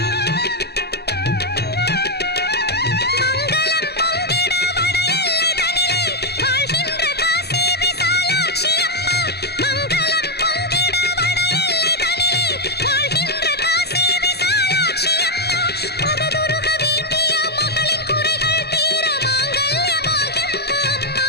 மங்களம் பொங்கிட வடஎல்லை தனிலே வாழ்கின்ற காசி விசாலாட்சி அம்மா. மங்களம் பொங்கிட வடஎல்லை தனிலே வாழ்கின்ற காசி விசாலாட்சி அம்மா. மனதுருக வேண்டிய மகளின் குறைகள் தீர மாங்கல்ய பாகம் அம்மா.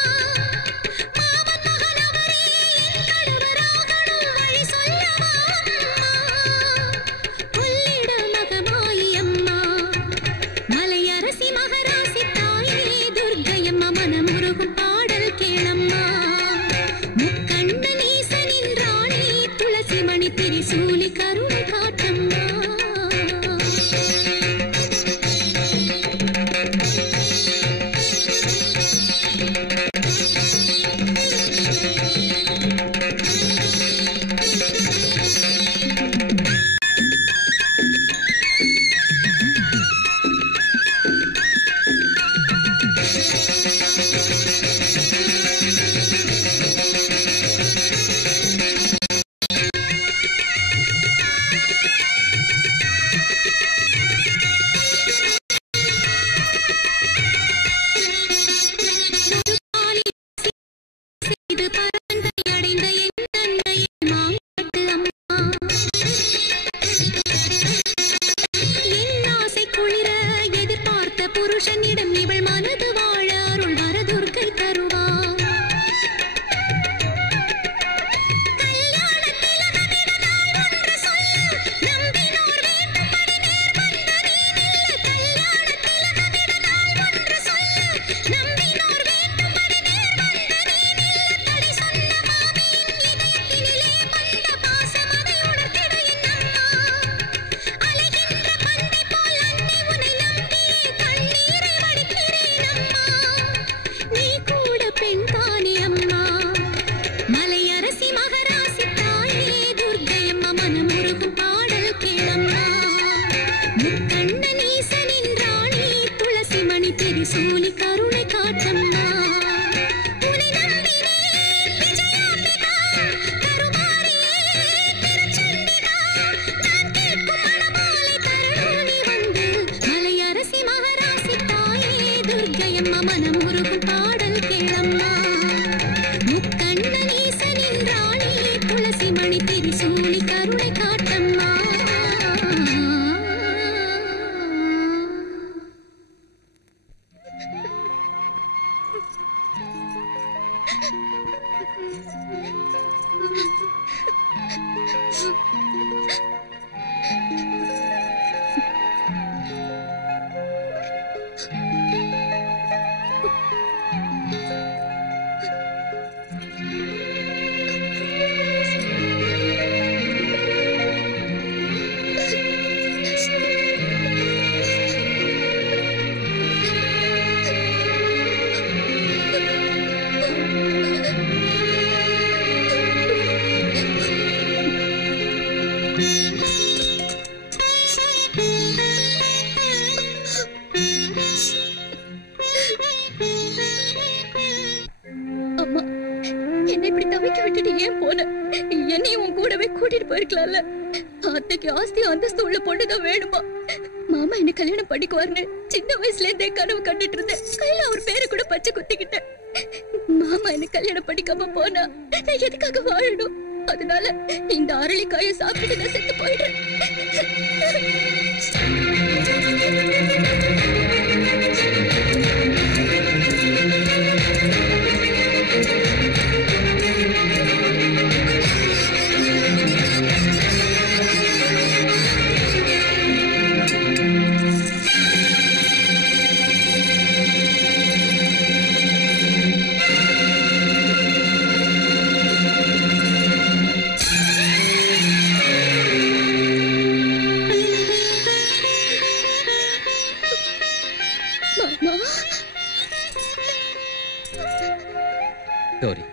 கௌரி,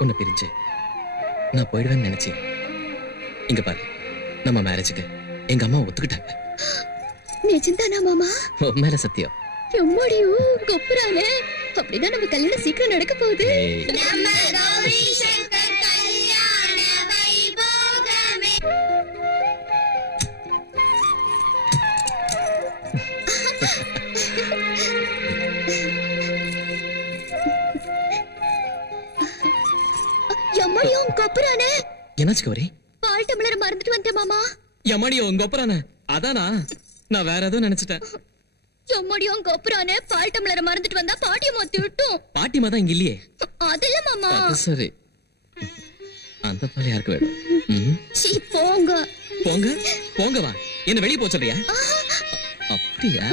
உன்னை பிரிஞ்சு நான் போயிடுவேன்னு நினைச்சேன். இங்க பாரு, நம்ம மேரேஜுக்கு எங்க அம்மா ஒத்துக்கிட்டாங்க. நிஜம்தானா மாமா? உன் மேல சத்தியம். எம்மாடியும் கொப்புறானே. அப்படிதான் நம்ம கல்யாணம் சீக்கிரம் நடக்க போகுது. நம்ம கௌரி சங்கர் கல்யாண வைபோகமே. எம்மாடியும் கொப்புறானே. என்னாச்சு கௌரி? பால் டம்ளர் மறந்துட்டு வந்தேன் மாமா. எம்மாடியும் கொப்புறானே. அதானா? நான் வேற எதுவும் நினைச்சிட்டேன். எம்மாடியும் கொப்புறானே. பால் டம்ளர் மறந்துட்டு வந்தா பாட்டியம்மா திட்டும். பாட்டிமா தான் இங்க இல்லையே. அதில்ல மாமா. அது சரி. அந்த பால் யாருக்கு வேணும்? சீ போங்க. போங்க போங்க வா. என்ன வெளிய போக சொல்றியா? அப்படியா?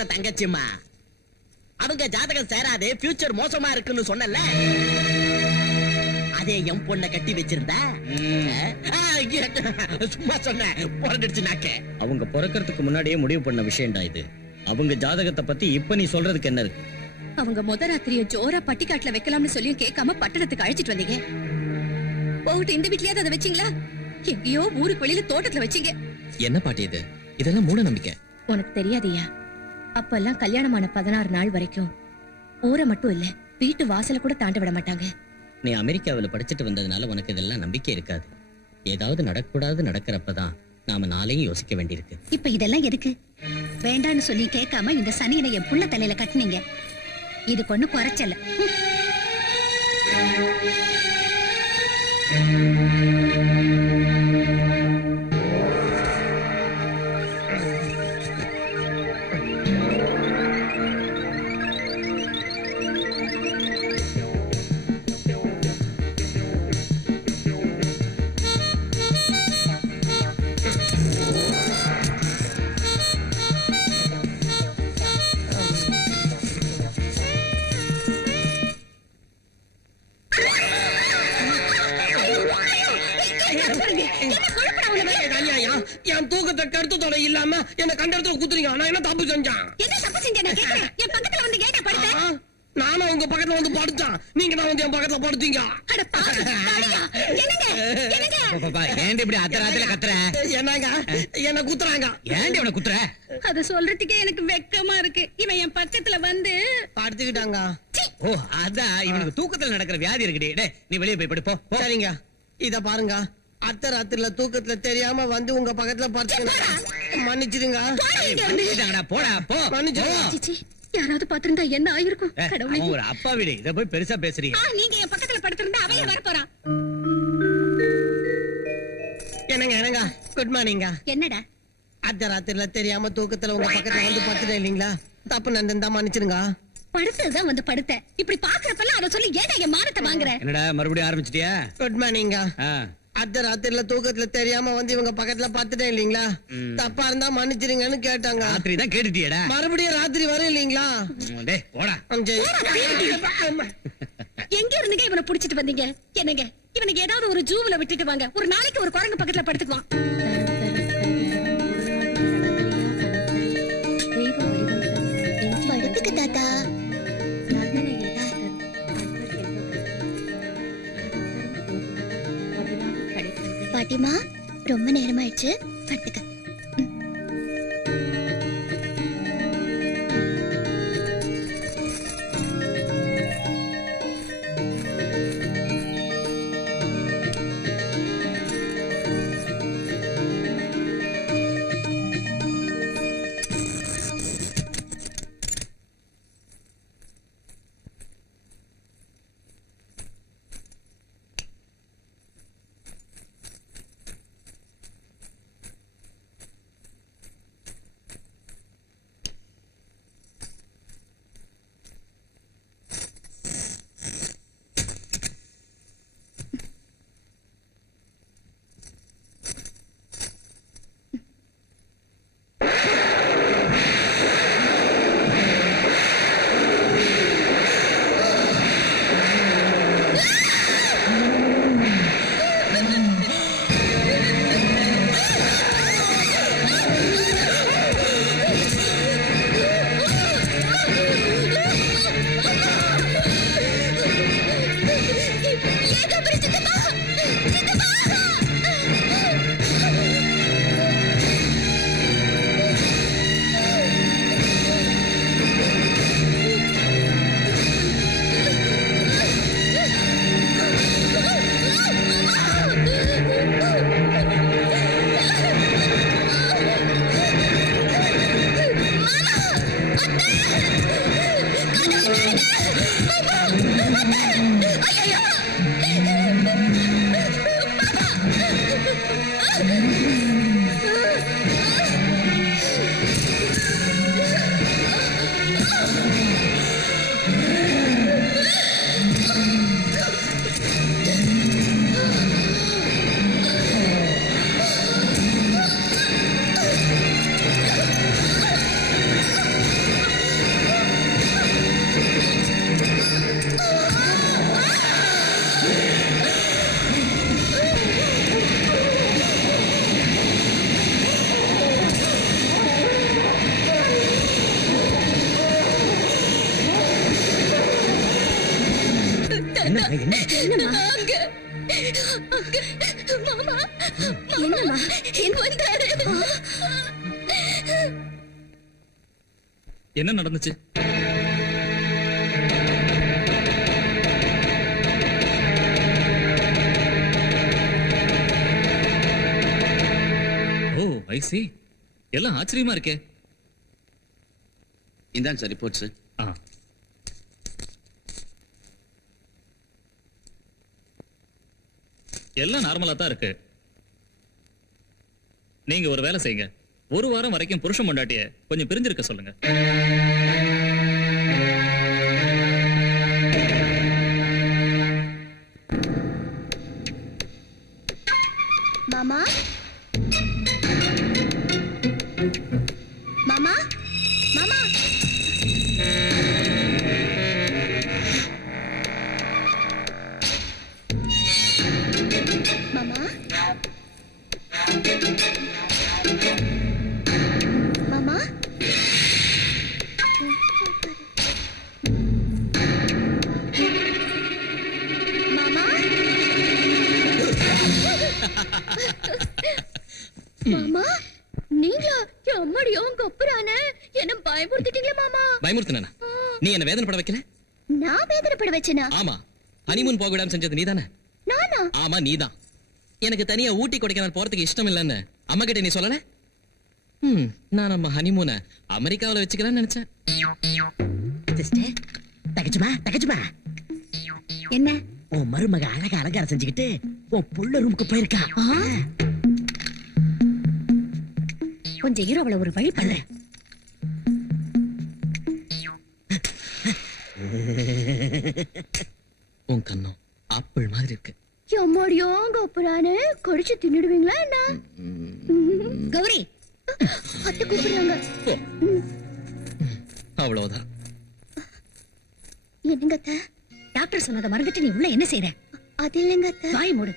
சொன்ன தங்கச்சிம்மா. அவங்க ஜாதகம் சேராது, ஃபியூச்சர் மோசமா இருக்குன்னு சொன்னல. அதே என் பொண்ண கட்டி வச்சிருந்தா சும்மா சொன்ன பிறந்துடுச்சு நாக்கே. அவங்க பிறக்கிறதுக்கு முன்னாடியே முடிவு பண்ண விஷயம்டா இது. அவங்க ஜாதகத்தை பத்தி இப்ப நீ சொல்றதுக்கு என்ன இருக்கு? அவங்க முத ராத்திரிய ஜோரா பட்டிக்காட்டுல வைக்கலாம்னு சொல்லியும் கேட்காம பட்டணத்துக்கு அழைச்சிட்டு வந்தீங்க. போட்டு இந்த வீட்லயாவது அதை வச்சீங்களா? எங்கேயோ ஊருக்கு வெளியில தோட்டத்துல வச்சீங்க. என்ன பாட்டி இது? இதெல்லாம் மூட நம்பிக்கை. உனக்கு தெரியாதியா, அப்பெல்லாம் கல்யாணமான 16 நாள் வரைக்கும் ஊரை மட்டும் இல்ல, வீட்டு வாசல கூட தாண்ட விட மாட்டாங்க. நீ அமெரிக்காவில படிச்சுட்டு வந்ததுனால உனக்கு இதெல்லாம் நம்பிக்கை இருக்காது. ஏதாவது நடக்கூடாது நடக்கிறப்பதான் நாம நாளையும் யோசிக்க வேண்டியிருக்கு. இப்ப இதெல்லாம் எதுக்கு? வேண்டான்னு சொல்லி கேட்காம இந்த சனியனை என் புள்ள தலையில கட்டுனீங்க. இது கொண்டு குறைச்சல. என் தூக்கத்தை கருத்தத்தோட இல்லாம என்ன கண்ட இடத்துல குத்துறீங்க. நான் என்ன தப்பு செஞ்சேன்? என்ன தப்பு செஞ்சேன் நான் கேக்குறேன். என் பக்கத்துல வந்து கேட்ட படுத்த. நானும் உங்க பக்கத்துல வந்து படுத்தேன். நீங்க தான் வந்து என் பக்கத்துல படுத்தீங்க. அட பாவி, தாடியா. என்னங்க பாப்பா ஏன்டி இப்படி அத்தராத்துல கத்துற? என்னங்க என்ன குத்துறாங்க? ஏன்டி அவனை குத்துற? அத சொல்றதுக்கே எனக்கு வெக்கமா இருக்கு. இவன் என் பக்கத்துல வந்து படுத்துக்கிட்டாங்க. ஓ அதான் இவனுக்கு தூக்கத்துல நடக்கிற வியாதி இருக்குடி. டேய் நீ வெளியே போய் படு போ. சரிங்க, இத பாருங்க. அத்தை ராத்திரில தூக்கத்துல தெரியாம வந்து உங்க பக்கத்துல படுத்துக்கிட்டாங்க. மன்னிச்சிடுங்க. போடா போ. மன்னிச்சிடுங்க. யாராவது பாத்திருந்தா என்ன ஆயிருக்கும்? கடவுளே, அவன் ஒரு அப்பா வீடு. இத போய் பெருசா பேசுறீங்க. நீங்க என் பக்கத்துல படுத்திருந்தா அவைய வர போறான். என்னங்க என்னங்க குட் மார்னிங்க. என்னடா? அத்தை ராத்திரில தெரியாம தூக்கத்துல உங்க பக்கத்துல வந்து படுத்துட்டேன் இல்லீங்களா? தப்பு நடந்தா மன்னிச்சிடுங்க. படுத்ததுதான் வந்து படுத்த. இப்படி பாக்குறப்பெல்லாம் அதை சொல்லி ஏடா என் மானத்தை வாங்குற? என்னடா மறுபடியும் ஆரம்பிச்சிட்டியா? குட் மார்னிங்க. அத்தை ராத்திரில தூக்கத்துல தெரியாம வந்து இவங்க பக்கத்துல படுத்துட்டேன் இல்லீங்களா? தப்பா இருந்தா மன்னிச்சிருங்கன்னு கேட்டாங்க. ராத்திரி தான் கேட்டுட்டியடா. மறுபடியும் ராத்திரி வரும் இல்லீங்களா? டேய் போடா. எங்க இருந்துங்க இவனை புடிச்சிட்டு வந்தீங்க? என்னங்க இவனுக்கு ஏதாவது ஒரு ஜூவுல விட்டுட்டு வாங்க. ஒரு நாளைக்கு ஒரு குரங்கு பக்கத்துல படுத்துக்குவான். படுத்துக்கு தாத்தா. பாட்டிமா, ரொம்ப நேரமாயிடுச்சு, படுத்துக்க. மாமா என்னம்மா எங்க வந்தாரு? என்ன நடந்துச்சு? ஓ ஐ see. எல்லாம் ஆச்சரியமா இருக்கே. இந்தாங்க சார் ரிப்போர்ட்ஸ். எல்லாம் நார்மலா தான் இருக்கு. நீங்க ஒரு வேலை செய்யுங்க. ஒரு வாரம் வரைக்கும் புருஷன் பொண்டாட்டிய கொஞ்சம் பிரிஞ்சிருக்க சொல்லுங்க. மாமா மாமா மாமா மாமா மாமா மாமா மாமா நீங்களா? அம்மாடியோ கப்புறானே என்ன பயமுறுத்திட்டீங்களே மாமா. பயமுறுத்தினா? நீ என்ன வேதனைப்பட வைக்கல? நான் வேதனைப்பட வச்சேனா? ஆமா, ஹனிமூன் போக விடாம செஞ்சது நீதானே? நானா? ஆமா நீதான். எனக்கு தனியா ஊட்டி கொடைக்கானல் போறதுக்கு இஷ்டம் இல்லன்னு அம்மா கிட்ட நீ சொல்லல? நான் நம்ம ஹனிமூனை அமெரிக்காவில வச்சுக்கலாம்னு நினைச்சேன். சிஸ்டர், தகச்சுமா என்ன? உன் மருமக அழகா அலங்காரம் செஞ்சுக்கிட்டு உன் புள்ள ரூமுக்கு போயிருக்கா. கொஞ்சம் இரு, அவளை ஒரு வழி பண்றேன். உன் கண்ணம் ஆப்பிள் மாதிரி இருக்கு. அம்மாடியோ கப்புறானே கடிச்சு தின்னுடுவீங்களா என்ன? கௌரி அத்தை கூப்பிடுறாங்க. அவ்வளவுதான். என்னங்க அத்தை? டாக்டர் சொன்னதை மறந்துட்டு நீ உள்ள என்ன செய்யற? அது இல்லைங்க அத்தை. வாய் மூடு.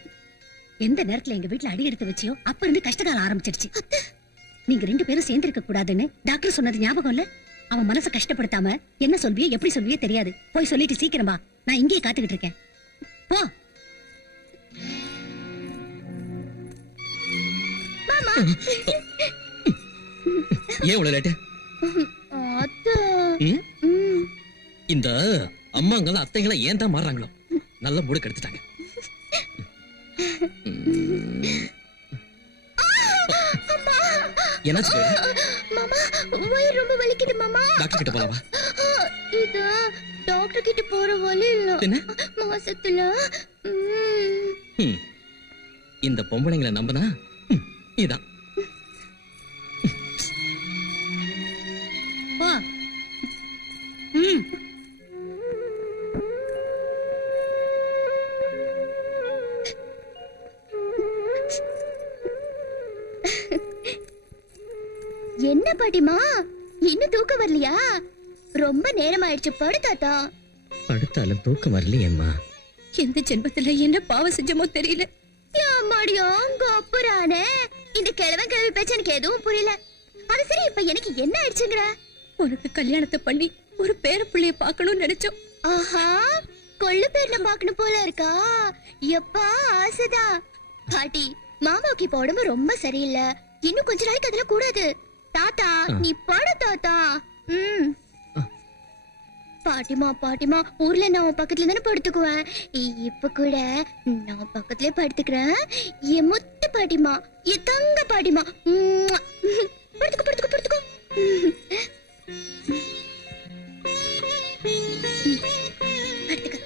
எந்த நேரத்துல எங்க வீட்டுல அடி எடுத்து வச்சியோ அப்ப இருந்து கஷ்டகாலம் ஆரம்பிச்சிருச்சு. நீங்க 2 பேரும் சேர்ந்து இருக்க கூடாதுன்னு டாக்டர் சொன்னது ஞாபகம் இல்ல? அவன் மனசை கஷ்டப்படுத்தாம என்ன சொல்வியே எப்படி சொல்வியே தெரியாது. போய் சொல்லிட்டு சீக்கிரம் வா. நான் இங்கேயே காத்துக்கிட்டு இருக்கேன். போ. மாமா ஏன் இவ்வளவு லேட்டு? அத்தை இந்த அம்மாங்கள அத்தைங்கள ஏன் தான் மாறுறாங்களோ? நல்ல மூடு கெடுத்துட்டாங்க. என்னாச்சு? மாமா வயிறு ரொம்ப வலிக்குது மாமா. டாக்டர் கிட்ட போலாமா? இது டாக்டர் கிட்ட போற வழி இல்ல. என்ன? மாசத்துல இந்த பொம்பளைங்களை நம்பினா இதான். போ. என்ன பாட்டிமா இன்னும் தூக்கம் வரலையா? ரொம்ப நேரம் ஆயிடுச்சு. படு தாத்தா. படுத்தாலும் தூக்கம் வரலையேம்மா. எந்த ஜென்மத்துல என்ன பாவம் செஞ்சமோ தெரியல. அம்மாடியோ கோப்புறானே. இந்த கிழவன் கிழவி பேச்சு எனக்கு எதுவும் புரியல. அது சரி, இப்ப எனக்கு என்ன ஆயிடுச்சுங்கிற? உனக்கு கல்யாணத்தை பண்ணி ஒரு பேர பிள்ளைய பாக்கணும்னு நினைச்சோம். ஆஹா, கொள்ளு பேர்ல பாக்கணும் போல இருக்கா? எப்பா ஆசைதா. பாட்டி, மாமாவுக்கு இப்ப உடம்பு ரொம்ப சரியில்லை. இன்னும் கொஞ்ச நாளைக்கு அதுல கூடாது. தாத்தா நீ படு தாத்தா. பாட்டிமா ஊர்ல நான் உன் பக்கத்துல தானே படுத்துக்குவேன். இப்ப கூட நான் பக்கத்துலயே படுத்துக்கிறேன். என் முத்து பாட்டிமா, என் தங்க பாட்டிமா. படுத்துக்கோ படுத்துக்கோ படுத்துக்கோ. படுத்துக்க.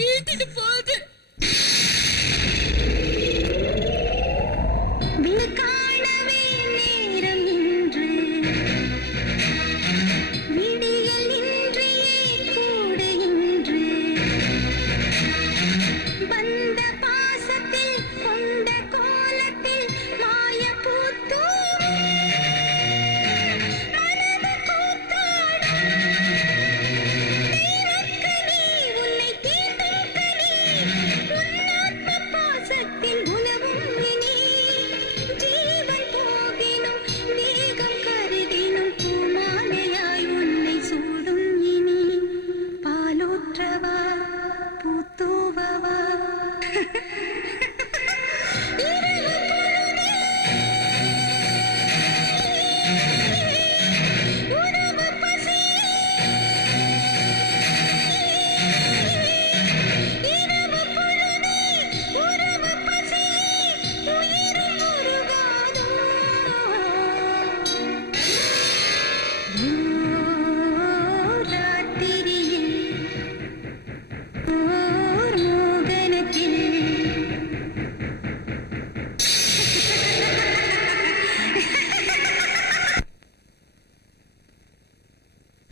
இழுத்துட்டு போகுது.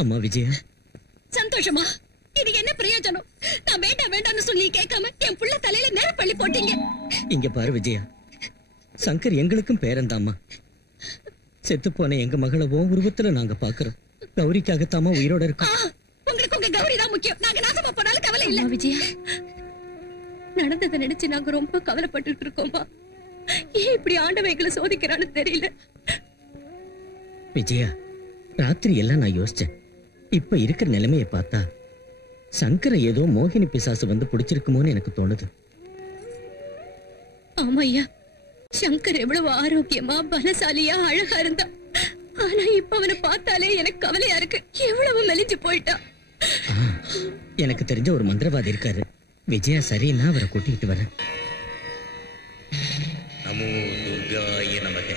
அம்மா விஜயா, சந்தோஷமா? இது என்ன பிரயோஜனம்? நான் வேண்டாம் வேண்டாம்னு சொல்லி கேட்காம என் புள்ள தலையில நெருப்பள்ளி போட்டீங்க. இங்க பாரு விஜயா, சங்கர் எங்களுக்கும் பேரன்தாம்மா. செத்து போன எங்க மகளை உன் உருவத்துல நாங்க பாக்குறோம். கௌரிக்காகத்தாமா உயிரோட இருக்கோம். உங்களுக்கு உங்க கௌரி தான் முக்கியம். நாங்க நாசமா போனாலும் கவலை இல்ல. விஜயா, நடந்ததை நினைச்சு நாங்க ரொம்ப கவலைப்பட்டு இருக்கோமா. ஏன் இப்படி ஆண்டவன் எங்களை சோதிக்கிறான்னு தெரியல. விஜயா, ராத்திரி எல்லாம் நான் யோசிச்சேன். இப்ப இருக்கிற நிலைமையை பார்த்தா சங்கரை ஏதோ மோகினி பிசாசு வந்து பிடிச்சிருக்குமோன்னு எனக்கு தோணுது. ஆமா ஐயா, சங்கர் எவ்வளவு ஆரோக்கியமா பலசாலியா அழகா இருந்தா. ஆனா இப்ப அவனை பார்த்தாலே எனக்கு கவலையா இருக்கு. எவ்வளவு மெலிஞ்சு போயிட்டா. எனக்கு தெரிஞ்ச ஒரு மந்திரவாதி இருக்காரு. விஜயா சரின்னா அவரை கூட்டிட்டு வரேன். நமோ துர்காய நமக,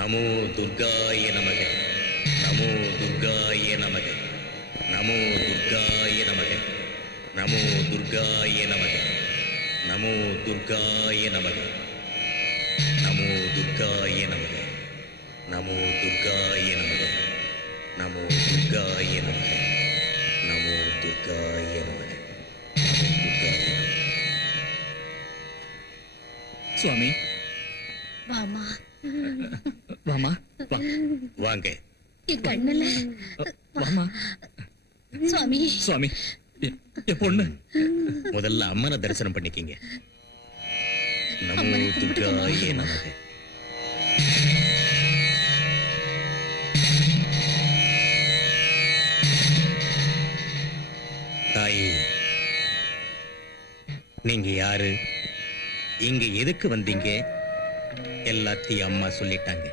நமோ துர்காய நமக, நமோ துர்காய நமக, நமோ துர்காய நமக, நமோ துர்காய நமக, நமோ துர்காய நமக, நமோ துர்காய நமக, நமோ துர்காய நமக, நமோ துர்காய நமக, நமோ துர்காய நமக, நமோ துர்காய நமக. சுவாமி, வாமா வாமா, வாங்க. என் கண்ணுல வாமா. சுவாமி, சுவாமி, என் பொண்ணு முதல்ல அம்மனை தரிசனம் பண்ணிக்கிங்க. நமோ துர்காய நமக. தாயே, நீங்க யாரு, இங்க எதுக்கு வந்தீங்க, எல்லாத்தையும் அம்மா சொல்லிட்டாங்க.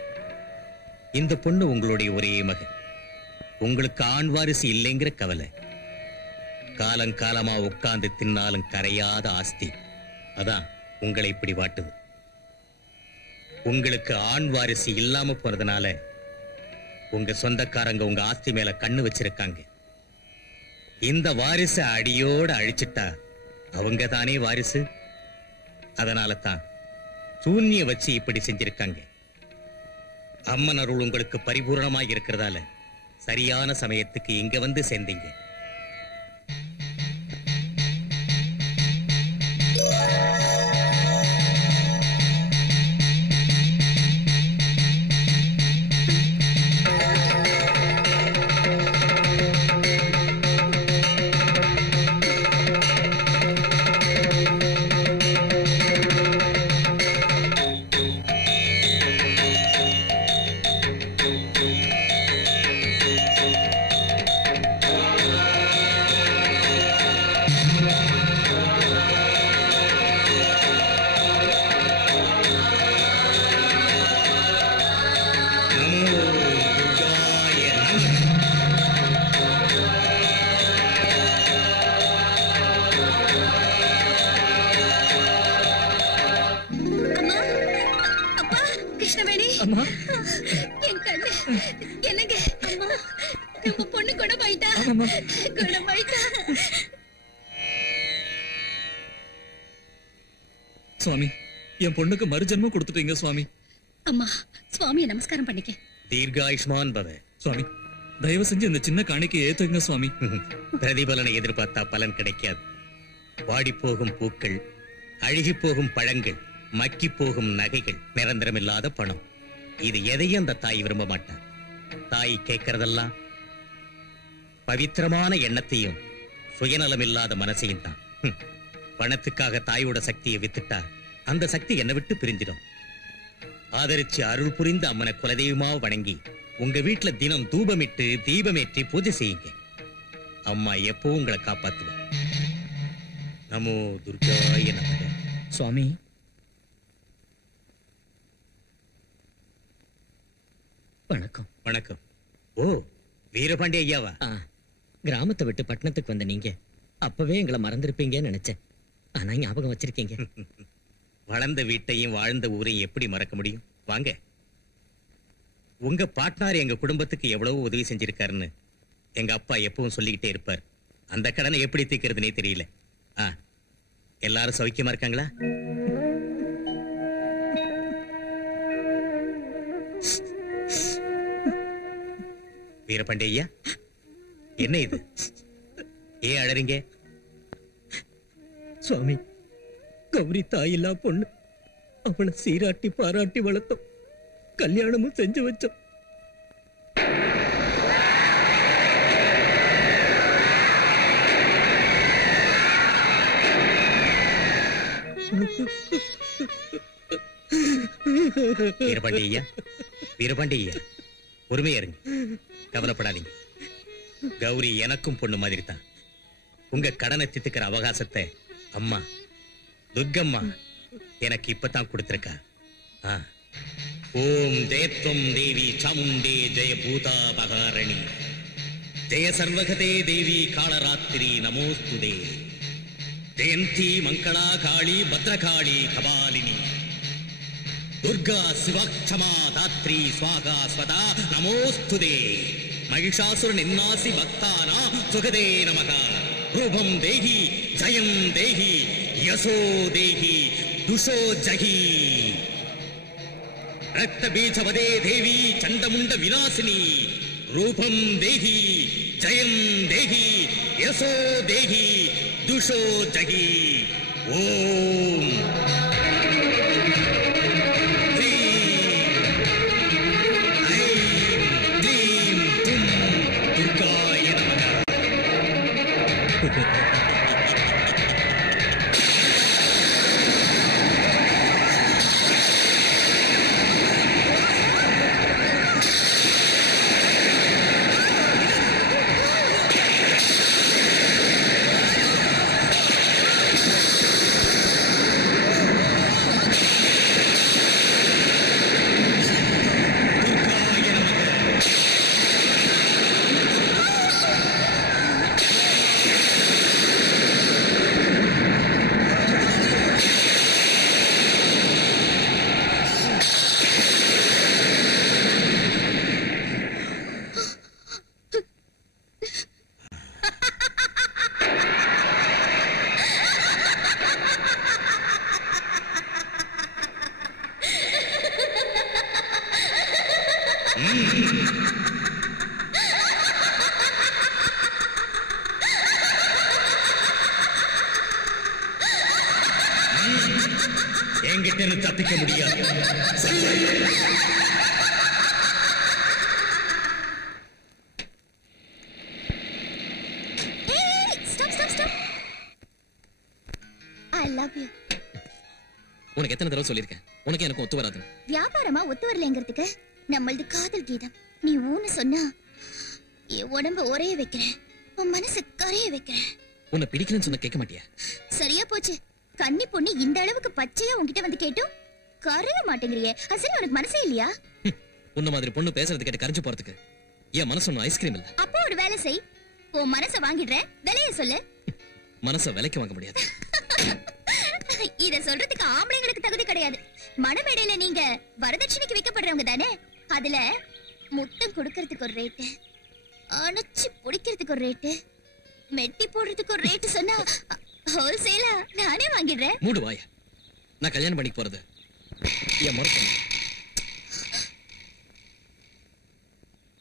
இந்த பொண்ணு உங்களுடைய ஒரே மகன். உங்களுக்கு ஆண் வாரிசு இல்லைங்கிற கவலை. காலங்காலமா உட்கார்ந்து தின்னாலும் கரையாத ஆஸ்தி. அதான் உங்களை இப்படி வாட்டுது. உங்களுக்கு ஆண் வாரிசு இல்லாம போறதுனால உங்க சொந்தக்காரங்க உங்க ஆஸ்தி மேல கண்ணு வச்சிருக்காங்க. இந்த வாரிசு அடியோட அழிச்சிட்டா அவங்க தானே வாரிசு. அதனால தான் சூன்ய வச்சு இப்படி செஞ்சிருக்காங்க. அம்மன் அருள் உங்களுக்கு பரிபூர்ணமாக இருக்கிறதால சரியான சமயத்துக்கு இங்க வந்து சேர்ந்தீங்க. என் கண்ணு என்னங்க அம்மா, நம்ம பொண்ணு குணமாயிட்டா. குணமாயிட்டா. சுவாமி, என் பொண்ணுக்கு மறுஜென்மம் கொடுத்துட்டீங்க சுவாமி. அம்மா, சுவாமியை நமஸ்காரம் பண்ணிக்க. தீர்காயுஷ்மான் பவ. சுவாமி, தயவு செஞ்சு இந்த சின்ன காணிக்கை ஏத்துங்க சுவாமி. பிரதிபலனை எதிர்பார்த்தா பலன் கிடைக்காது. வாடி போகும் பூக்கள், அழுகி போகும் பழங்கள், மக்கி போகும் நகைகள், நிரந்தரமில்லாத பணம், இது எதையும் அந்த தாய் விரும்ப மாட்டான். தாய் கேட்கறதெல்லாம் பவித்திரமான எண்ணத்தையும் சுயநலமில்லாத மனசையும் தான். பணத்துக்காக தாயோட சக்தியை வித்துட்டா அந்த சக்தி என்னை விட்டு பிரிஞ்சிடும். ஆதரிச்சு அருள் புரிந்த அம்மனை குலதெய்வமா வணங்கி உங்க வீட்டுல தினம் தூபமிட்டு தீபமேற்றி பூஜை செய்யுங்க. அம்மா எப்பவும் உங்களை காப்பாத்துவா. நமோ துர்காய நமக. சுவாமி, வணக்கம். வணக்கம். ஓ, வீரபாண்டி ஐயாவா? கிராமத்தை விட்டு பட்டணத்துக்கு வந்த நீங்க அப்பவே எங்களை மறந்திருப்பீங்கன்னு நினைச்சேன். ஆனா ஞாபகம் வச்சிருக்கீங்க. வளர்ந்த வீட்டையும் வாழ்ந்த ஊரையும் எப்படி மறக்க முடியும்? வாங்க. உங்க பாட்னார் எங்க குடும்பத்துக்கு எவ்வளவு உதவி செஞ்சிருக்காருன்னு எங்க அப்பா எப்பவும் சொல்லிக்கிட்டே இருப்பார். அந்த கடனை எப்படி தீர்க்கிறதுனே தெரியல. எல்லாரும் சௌக்கியமா இருக்காங்களா? வீரபாண்டி ஐயா, என்ன இது? ஏன் அழறீங்க? சுவாமி, கௌரி தாயில்லா பொண்ணு. அவளை சீராட்டி பாராட்டி வளர்த்தோம், கல்யாணமும் செஞ்சு வச்சோம். வீரபாண்டி ஐயா, வீரபாண்டி ஐயா, பொறுமையா இருங்க, கவலைப்படாதீங்க. கௌரி எனக்கும் பொண்ணு மாதிரி தான். உங்க கடனை தீர்த்துக்கிற அவகாசத்தை அம்மா துர்கம்மா எனக்கு இப்பதான் கொடுத்திருக்கா. ஓம் ஜெயத்வம் தேவி சாமுண்டே ஜெய பூதா பகாரணி ஜெய சர்வகதே தேவி காளராத்திரி நமோஸ்துதே ஜெயந்தி மங்களா காளி பத்ரகாளி கபாலினி துர்கா சிவாட்சமா தாத்ரி ஸ்வாகா ஸ்வதா நமோஸ்துதே மகிஷாசுர நின்னாசி பக்தானா சுகதே நமக ரூபம் தேஹி ஜயம் தேஹி யசோ தேஹி துஷோ ஜகி ரக்த பீஜவதே தேவி சண்டமுண்ட விநாசினி ரூபம் தேஹி ஜயம் தேஹி யசோ தேஹி துஷோ ஜகி. ஓம் என்கிட்ட தப்பிக்க முடியாது. உனக்கு எத்தனை தடவை சொல்லிருக்கேன், உனக்கு எனக்கு ஒத்து வராது. வியாபாரமா ஒத்து வரலங்கிறதுக்கு நம்மளது காதல் கீதம். நீ ஊன்னு சொன்னா என் உடம்ப ஒரே வைக்கிறேன், உன் மனசு கரைய வைக்கிறேன். உன்னை பிடிக்கலன்னு சொன்ன கேட்க மாட்டியா? சரியா போச்சு. கன்னி பொண்ணு இந்த அளவுக்கு பச்சையா உன்கிட்ட வந்து கேட்டும் கரைய மாட்டேங்கிறியே. சரி, உனக்கு மனசே இல்லையா? உன்ன மாதிரி பொண்ணு பேசுறது கேட்டு கரைஞ்சு போறதுக்கு என் மனசு ஒன்னும் ஐஸ்கிரீம் இல்ல. அப்போ ஒரு வேலை செய், உன் மனச வாங்கிடுறேன், விலைய சொல்லு. மனச விலைக்கு வாங்க முடியாது. இத சொல்றதுக்கு ஆம்பளைங்களுக்கு தகுதி கிடையாது. மணமேடையில நீங்க வரதட்சணைக்கு வைக்கப்படுறவங்க தானே. அதுல முத்தம் கொடுக்கறதுக்கு ஒரு ரேட்டு, அணைச்சு பிடிக்கிறதுக்கு ஒரு ரேட்டு, மெட்டி போடுறதுக்கு ஒரு ரேட்டு சொன்னா ஹோல்சேலா நானே வாங்கிடுறேன். மூடு வாயா. நான் கல்யாணம் பண்ணிக்க போறது என் மறுப்பு.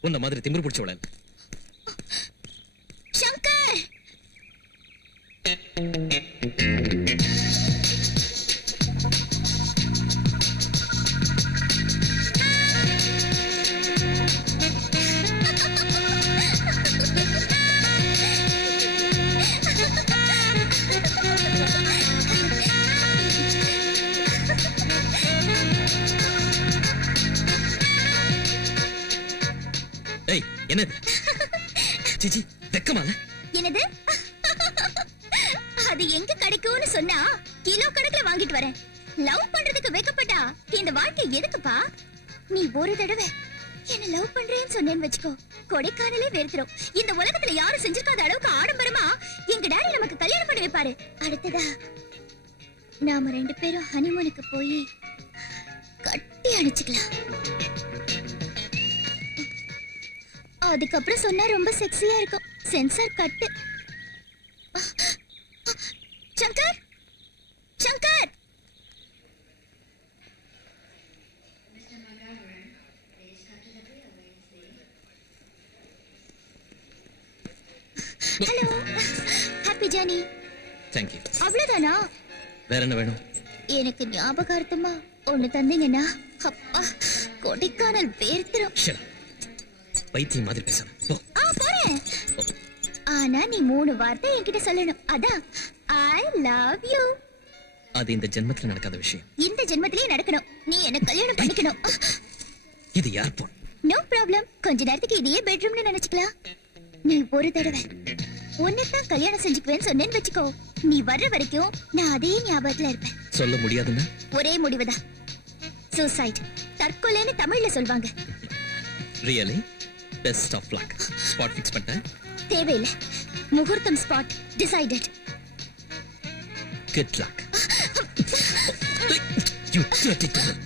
உன்ன மாதிரி திமிரு பிடிச்சவள சங்கர். ஏய் என்னது? சிச்சி வெக்கமால? என்னது? அது எங்க கிடைக்கும்னு சொன்னா கிலோ கணக்குல வாங்கிட்டு வரேன். லவ் பண்றதுக்கு வெக்கப்பட்டா இந்த வாழ்க்கை எதுக்குப்பா? நீ ஒரு தடவை என்ன லவ் பண்றேன்னு சொன்னேன்னு வச்சுக்கோ, கொடைக்கானலே வெறுத்துரும். இந்த உலகத்துல யாரும் செஞ்சிருக்காத அளவுக்கு ஆடம்பரமா எங்க டாடி நமக்கு கல்யாணம் பண்ணி வைப்பாரு. அடுத்ததா நாம 2 பேரும் ஹனிமூனுக்கு போய் கட்டி அணைச்சுக்கலாம். அதுக்கப்புறம் சொன்னா ரொம்ப செக்ஸியா இருக்கும். Sensor cut. Shankar, Shankar. Hello, happy journey. Thank you. அவ்வளவுதானா? வேற என்ன வேணும்? எனக்கு ஞாபகார்த்தமா ஒண்ணு தந்தீங்கன்னா அப்பா கொடைக்கானல் பேர்த்துரும். பைத்தியம் மாதிரி பேசுறேன். போ. போறேன். ஆனா நீ 3 வார்த்தை என்கிட்ட சொல்லணும். அதான் ஐ லவ் யூ. அது இந்த ஜென்மத்துல நடக்காத விஷயம். இந்த ஜென்மத்திலே நடக்கணும். நீ என்ன கல்யாணம் பண்ணிக்கணும். இது யார் போன்? No problem. கொஞ்ச நேரத்துக்கு இதையே பெட்ரூம்னு நினைச்சுக்கலாம். நீ ஒரு தடவை உன்னைத்தான் கல்யாணம் செஞ்சுக்குவேன்னு சொன்னேன்னு வச்சுக்கோ, நீ வர்ற வரைக்கும் நான் அதே ஞாபகத்துல இருப்பேன். சொல்ல முடியாதுன்னா ஒரே முடிவுதான். சூசைட், தற்கொலைன்னு தமிழ்ல சொல்வாங்க. Really? Best of luck. Spot fix பண்ணிட்டேன். தேவையில்லை. முகூர்த்தம் spot decided. Good luck. You dirty girl.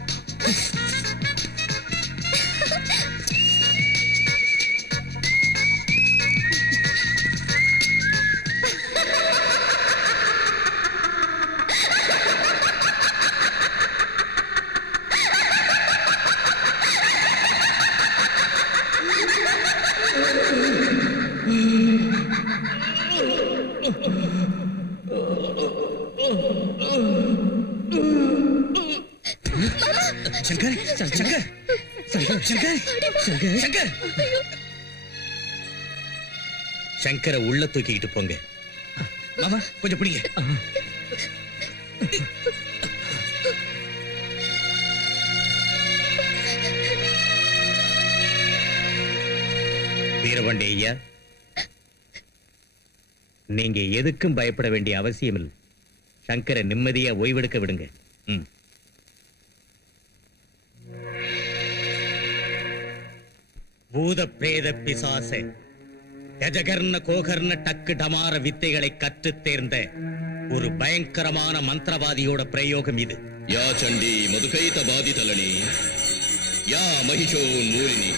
Shankar, Shankar, Shankar, Shankar, Shankar, Shankar. சங்கரை உள்ள தூக்கிக்கிட்டு போங்க. மாமா கொஞ்சம் பிடிங்க. வீரபாண்டி ஐயா, நீங்க எதுக்கும் பயப்பட வேண்டிய அவசியம் இல்லை. சங்கரை நிம்மதியா ஓய்வெடுக்க விடுங்க. பூத பிரேத பிசாச கஜகர்ண கோகர்ண டக்கு டமார வித்தைகளை கற்றுத் தேர்ந்த ஒரு பயங்கரமான மந்திரவாதியோட பிரயோகம் இது. யா சண்டி மதுகைத பாதிதலனி, யா மகிஷோன்மூலினி,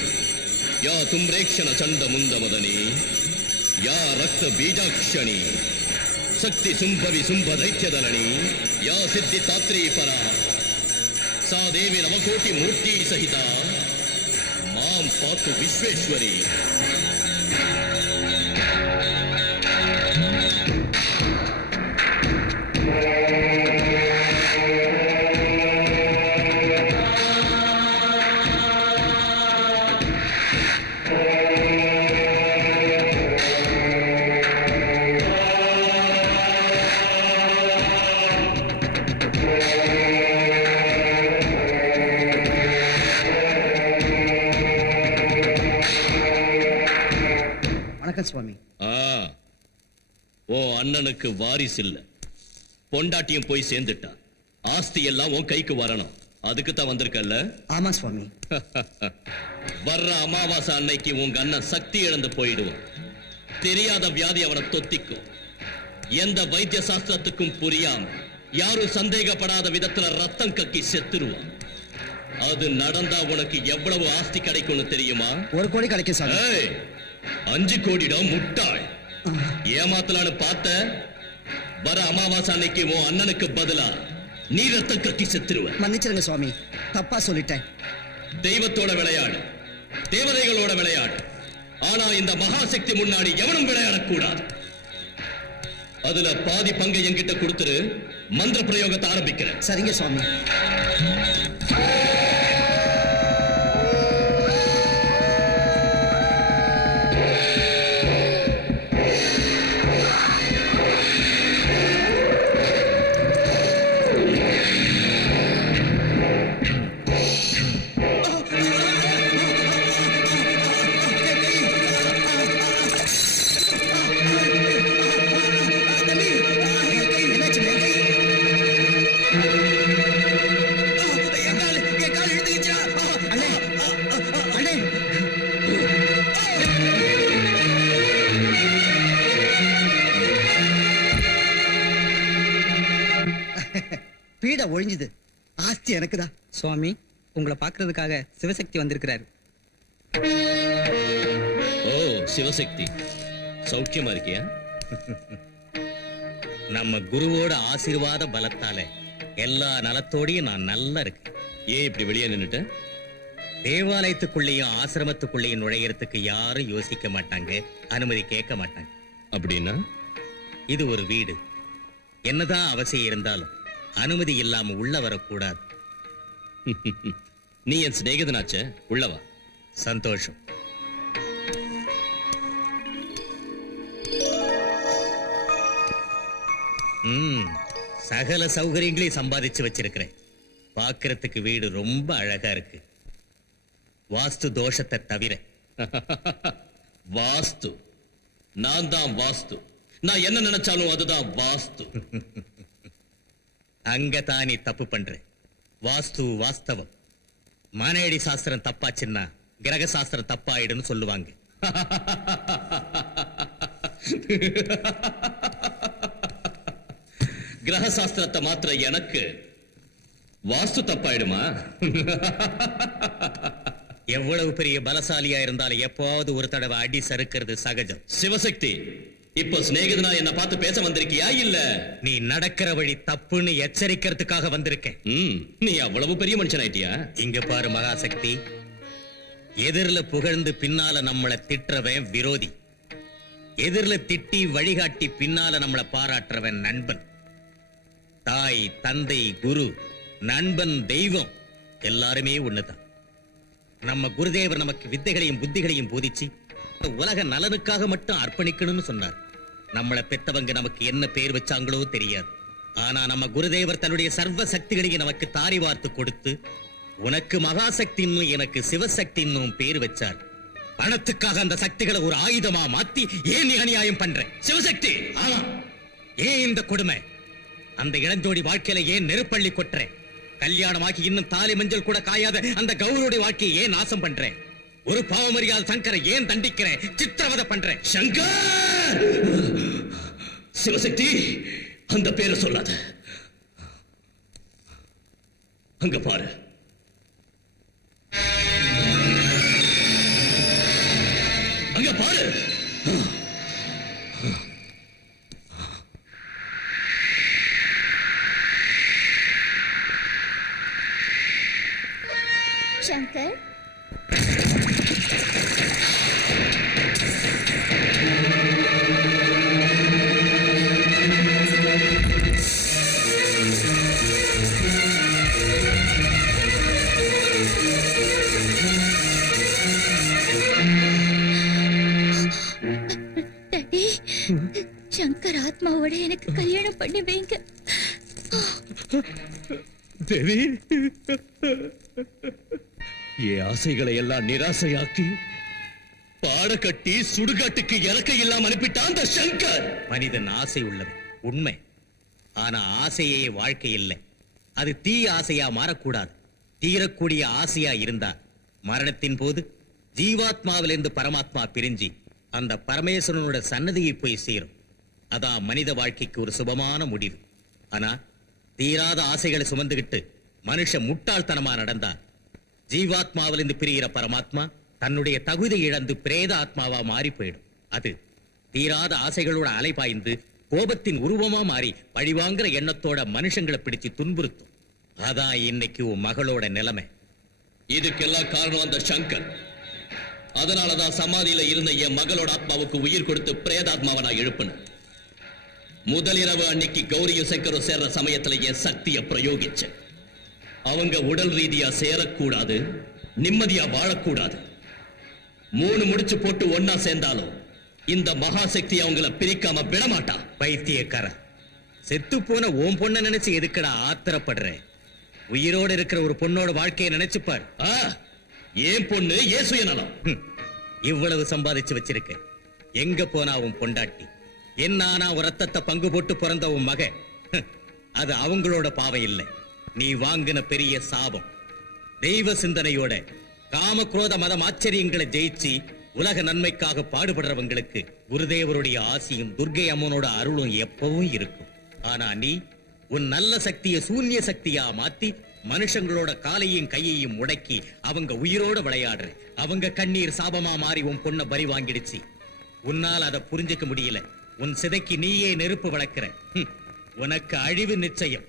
யா தும்ரேக்ஷண சண்ட முந்தமதனி, யா ரக்த பீஜாக்ஷணி, சக்தி சும்பவி சும்ப தைத்யதலனி, யா சித்தி தாத்ரீ பரா, சா தேவி நவகோட்டி மூர்த்தி சகிதா, மாம் பாத்து விஸ்வேஸ்வரி. சுவாமி. ஓ அண்ணனுக்கு வாரிசு இல்ல, பொண்டாட்டியும் போய் சேர்ந்துட்டா. ஆஸ்தி எல்லாம் உன் கைக்கு வரணும். அதுக்கு தான் வந்திருக்கல்ல? ஆமா சுவாமி. வர்ற அமாவாசை அன்னைக்கு உங்க அண்ணன் சக்தி இழந்து போயிடுவான். தெரியாத வியாதி அவனை தொத்திக்கும். எந்த வைத்திய சாஸ்திரத்துக்கும் புரியாம யாரும் சந்தேகப்படாத விதத்துல ரத்தம் கக்கி செத்துருவான். அது நடந்தா உனக்கு எவ்வளவு ஆஸ்தி கிடைக்கும்னு தெரியுமா? 1 கோடி கிடைக்கும் சார். 5 கோடிடம் முட்டாள். ஏமாத்தலான்னு பார்த்த? வர அமாவாசை அன்னைக்கு உன் அண்ணனுக்கு பதிலா நீ ரத்தம் கக்கி செத்துருவ. மன்னிச்சிருங்க சுவாமி, தப்பா சொல்லிட்டேன். தெய்வத்தோட விளையாடு, தேவதைகளோட விளையாடு. ஆனா இந்த மகாசக்தி முன்னாடி எவனும் விளையாடக்கூடாது. அதுல பாதி பங்கை என்கிட்ட கொடுத்துரு. மந்திர பிரயோகத்தை ஆரம்பிக்கிறேன். சரிங்க சுவாமி. பீட ஒழிஞ்சுது. ஆஸ்தி எனக்குதான். சுவாமி, உங்களை பாக்குறதுக்காக சிவசக்தி வந்திருக்கிறாரு. ஓ சிவசக்தி, சௌக்கியமா இருக்கியா? நம்ம குருவோட ஆசீர்வாத பலத்தால எல்லா நலத்தோடையும் நான் நல்லா இருக்கேன். ஏன் இப்படி வெளியே நின்னுட்ட? தேவாலயத்துக்குள்ளேயும் ஆசிரமத்துக்குள்ளேயும் நுழையறதுக்கு யாரும் யோசிக்க மாட்டாங்க, அனுமதி கேட்க மாட்டாங்க. அப்படின்னா இது ஒரு வீடு. என்னதான் அவசியம் இருந்தாலும் அனுமதி இல்லாம உள்ள வரக்கூடாது. நீ என் சிநேகிதனாச்சே, உள்ளவா. சந்தோஷம். சகல சௌகரியங்களையும் சம்பாதிச்சு வச்சிருக்கிறேன். பார்க்கறதுக்கு வீடு ரொம்ப அழகா இருக்கு, வாஸ்து தோஷத்தை தவிர. வாஸ்து? நான் தான் வாஸ்து. நான் என்ன நினைச்சாலும் அதுதான் வாஸ்து. அங்கதான் நீ தப்பு பண்ற. வாஸ்து வாஸ்தவம். மானேடி சாஸ்திரம் தப்பாச்சுன்னா கிரக சாஸ்திரம் தப்பாயிடுன்னு சொல்லுவாங்க. கிரக சாஸ்திரத்தை மாத்திர எனக்கு வாஸ்து தப்பாயிடுமா? எவ்வளவு பெரிய பலசாலியா இருந்தாலும் எப்போது ஒரு தடவை அடி சறுக்கிறது சகஜம். சிவசக்தி, இப்ப சிநேகிதனா என்ன பார்த்து பேச வந்திருக்கியா இல்ல நீ நடக்கிற வழி தப்புன்னு எச்சரிக்கிறதுக்காக வந்திருக்கேன். நீ அவ்வளவு பெரிய மனுஷன் ஆயிட்டியா? இங்க பாரு மகாசக்தி, எதிரில புகழ்ந்து பின்னால நம்மளை திட்டுறவன் விரோதி, எதிரில திட்டி வழிகாட்டி பின்னால நம்மளை பாராட்டுறவன் நண்பன். தாய், தந்தை, குரு, நண்பன், தெய்வம் எல்லாருமே ஒண்ணுதான். நம்ம குருதேவர் நமக்கு வித்தைகளையும் புத்திகளையும் போதிச்சு உலக நலனுக்காக மட்டும் அர்ப்பணிக்கணும்னு சொன்னார். நம்மளை பெத்தவங்க நமக்கு என்ன பேர் வச்சாங்களோ தெரியாது. ஆனா நம்ம குருதேவர் தன்னுடைய சர்வ சக்திகளையும் நமக்கு தாரி வார்த்து கொடுத்து உனக்கு மகாசக்தின்னு எனக்கு சிவசக்தின்னும் பேர் வச்சார். பணத்துக்காக அந்த சக்திகளை ஒரு ஆயுதமா மாத்தி ஏன் நீ அநியாயம் பண்ற? சிவசக்தி, ஆமா, ஏன் இந்த கொடுமை? அந்த இளஞ்சோடி வாழ்க்கையில ஏன் நெருப்பள்ளி கொட்டுற? கல்யாணமாக்கி இன்னும் தாலி மஞ்சள் கூட காயாத அந்த கௌரவருடைய வாழ்க்கையை ஏன் நாசம் பண்ற? ஒரு பாவமறியாத சங்கரை ஏன் தண்டிக்கிறேன், சித்திரவதை பண்றேன்? சங்கர்! சிவசக்தி, அந்த பேரை சொல்லாத. அங்க பாரு. அங்க பாரு. சங்கர், டாடி, சங்கர் ஆத்மாவோட எனக்கு கல்யாணம் பண்ணி வைங்க. தேவி, என் ஆசைகளை எல்லாம் நிராசையாக்கி பாட கட்டி சுடுகாட்டுக்கு இறக்க இல்லாம அனுப்பிட்டான் அந்த சங்கர். மனிதன் ஆசை உள்ளவன் உண்மை. ஆனா ஆசையே வாழ்க்கை இல்லை. அது தீய ஆசையா மாறக்கூடாது. தீரக்கூடிய ஆசையா இருந்தா மரணத்தின் போது ஜீவாத்மாவிலிருந்து பரமாத்மா பிரிஞ்சு அந்த பரமேஸ்வரனோட சன்னதியை போய் சேரும். அதான் மனித வாழ்க்கைக்கு ஒரு சுபமான முடிவு. ஆனா தீராத ஆசைகளை சுமந்துகிட்டு மனுஷன் முட்டாள்தனமா நடந்தா ஜீவாத்மாவிலிருந்து பிரிகிற பரமாத்மா தன்னுடைய தகுதி இழந்து பிரேத ஆத்மாவா மாறி போயிடும். அது தீராத ஆசைகளோட அலைபாய்ந்து கோபத்தின் உருவமா மாறி பழிவாங்கிற எண்ணத்தோட மனுஷங்களை பிடிச்சு துன்புறுத்தும். அதான் இன்னைக்கு உன் மகளோட நிலைமை. இதுக்கெல்லாம் காரணம் அந்த சங்கர். அதனாலதான் சமாதியில இருந்த என் மகளோட ஆத்மாவுக்கு உயிர் கொடுத்து பிரேதாத்மாவை நான் எழுப்பினேன். முதலிரவு அன்னைக்கு கௌரியும் சங்கரும் சேர்ற சமயத்துல என் சக்தியை பிரயோகிச்சேன். அவங்க உடல் ரீதியா சேரக்கூடாது, நிம்மதியா வாழக்கூடாது. 3 முடிச்சு போட்டு ஒன்னா சேர்ந்தாலும் இந்த மகாசக்தி அவங்கள பிரிக்காம விடமாட்டா. பைத்தியக்கார, செத்து போன ஓம் பொண்ண நினைச்சு எதுக்கடா ஆத்திரப்படுற? உயிரோடு இருக்கிற ஒரு பொண்ணோட வாழ்க்கையை நினைச்சுப்பார். ஏன் பொண்ணு ஏன் சுயநலம்? இவ்வளவு சம்பாதிச்சு வச்சிருக்க, எங்க போனா உன் பொண்டாட்டி? என்னானா ஒரு ரத்தத்தை பங்கு போட்டு பிறந்த உன் மக, அது அவங்களோட பாவை இல்லை, நீ வாங்கின பெரிய சாபம். தெய்வ சிந்தனையோட காம குரோத மதம் ஆச்சரியங்களை ஜெயிச்சு உலக நன்மைக்காக பாடுபடுறவங்களுக்கு குருதேவருடைய ஆசியும் துர்க்கை அம்மனோட அருளும் எப்பவும் இருக்கும். ஆனா நீ உன் நல்ல சக்தியை சூன்ய சக்தியா மாத்தி மனுஷங்களோட காலையும் கையையும் முடக்கி அவங்க உயிரோட விளையாடுற. அவங்க கண்ணீர் சாபமா மாறி உன் பொண்ண பறி வாங்கிடுச்சு. உன்னால் அதை புரிஞ்சுக்க முடியல. உன் சிதைக்கு நீயே நெருப்பு வளர்க்கிற. உனக்கு அழிவு நிச்சயம்.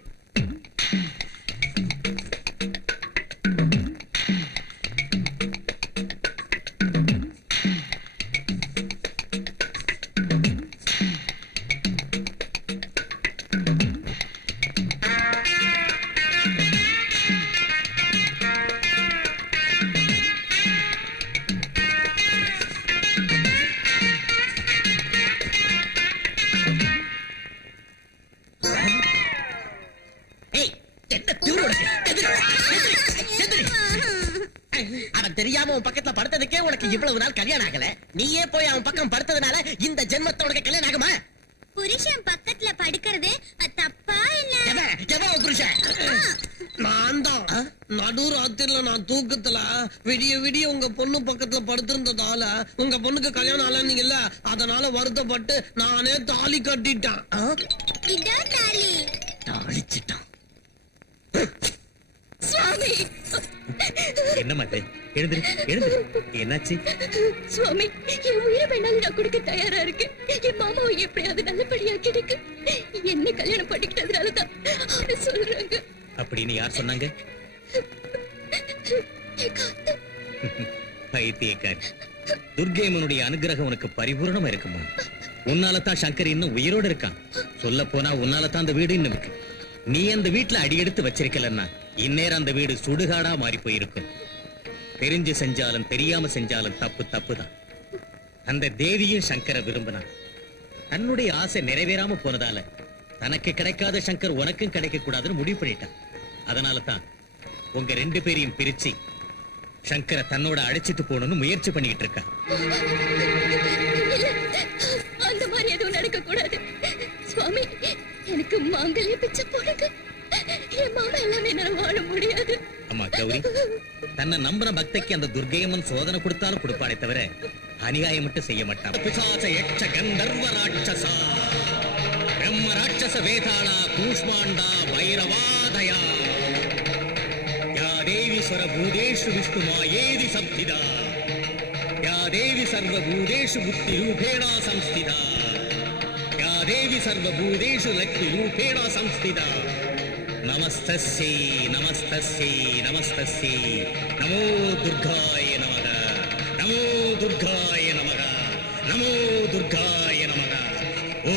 தெரியாம உன் பக்கத்துல படுத்ததுக்கே உனக்கு இவ்வளவு நாள் கல்யாணம் ஆகல. நீயே போய் அவன் பக்கம் படுத்ததுனால இந்த ஜென்மத்தை உனக்கு கல்யாணம் ஆகுமா? புருஷன் பக்கத்துல படுக்கிறது தப்பா இல்ல? புருஷன் நான் தான் நடு ராத்திரில நான் தூக்கத்துல விடிய விடிய உங்க பொண்ணு பக்கத்துல படுத்திருந்ததால உங்க பொண்ணுக்கு கல்யாணம் ஆலன்னீங்கல்ல, அதனால வருத்தப்பட்டு நானே தாலி கட்டிட்டேன். இதோ தாலி தாளிச்சிட்டான். சுவாமி, என்னம்மா இது? எழுந்திரு, எழுந்திரு. என்னாச்சு? சுவாமி, என் உயிரை வேணாலும் நான் கொடுக்க தயாரா இருக்கேன். என் மாமாவை எப்படியாவது நல்லபடியா கிடைக்கு. என்ன கல்யாணம் பண்ணிக்கிட்டதுனாலதான் அவரு சொல்றாங்க. அப்படின்னு யார் சொன்னாங்க? பைத்தியக்காரி, துர்க்கையம்மனுடைய அனுகிரகம் உனக்கு பரிபூர்ணமா இருக்குமா? உன்னாலதான் சங்கர் இன்னும் உயிரோடு இருக்கான். சொல்ல போனா உன்னாலதான் அந்த வீடு இன்னும் இருக்கு. நீ அந்த வீட்டுல அடியெடுத்து வச்சிருக்கலன்னா இந்நேரம் அந்த வீடு சுடுகாடா மாறி போயிருக்கும். தெரிஞ்சு செஞ்சாலும் தெரியாம செஞ்சாலும் தப்பு தப்புதான். அந்த தேவியும் சங்கரை விரும்பினான். தன்னுடைய ஆசை நிறைவேறாம போனதால தனக்கு கிடைக்காத சங்கர் உனக்கும் கிடைக்க கூடாதுன்னு முடிவு பண்ணிட்டான். அதனால தான் உங்க 2 பேரையும் பிரிச்சு சங்கரை தன்னோட அழைச்சிட்டு போகணும்னு முயற்சி பண்ணிட்டு இருக்கா. அந்த மாதிரி எதுவும் நடக்க கூடாது சுவாமி. எனக்கு மாங்கல்ய பிச்சை போடுங்க. என் மாமா எல்லாமே என்னால வாழ முடியாது. அம்மா கௌரி, தன்னை நம்பின பக்திக்கு அந்த துர்க்கையம்மன் சோதனை கொடுத்தாலும் கொடுப்பானே தவிர அநியாயம் மட்டும் செய்ய மாட்டான். பிசாச யட்ச கந்தர்வ ராட்சசா பிரம்ம ராட்சச வேதாளா கூஷ்மாண்டா பைரவாதயா யா தேவி ஸ்வரபூதேஷு விஷ்ணுமாயேதி சப்திதா யா தேவி சர்வபூதேஷு புத்தி ரூபேணா சம்ஸ்திதா யா தேவி சர்வபூதேஷு லக்ஷ்மி ரூபேணா சம்ஸ்திதா நமஸ்தஸ்யை நமஸ்தஸ்யை நமஸ்தஸ்யை நமோ துர்காய நமக நமோ துர்காய நமக நமோ துர்காய நமக. ஓ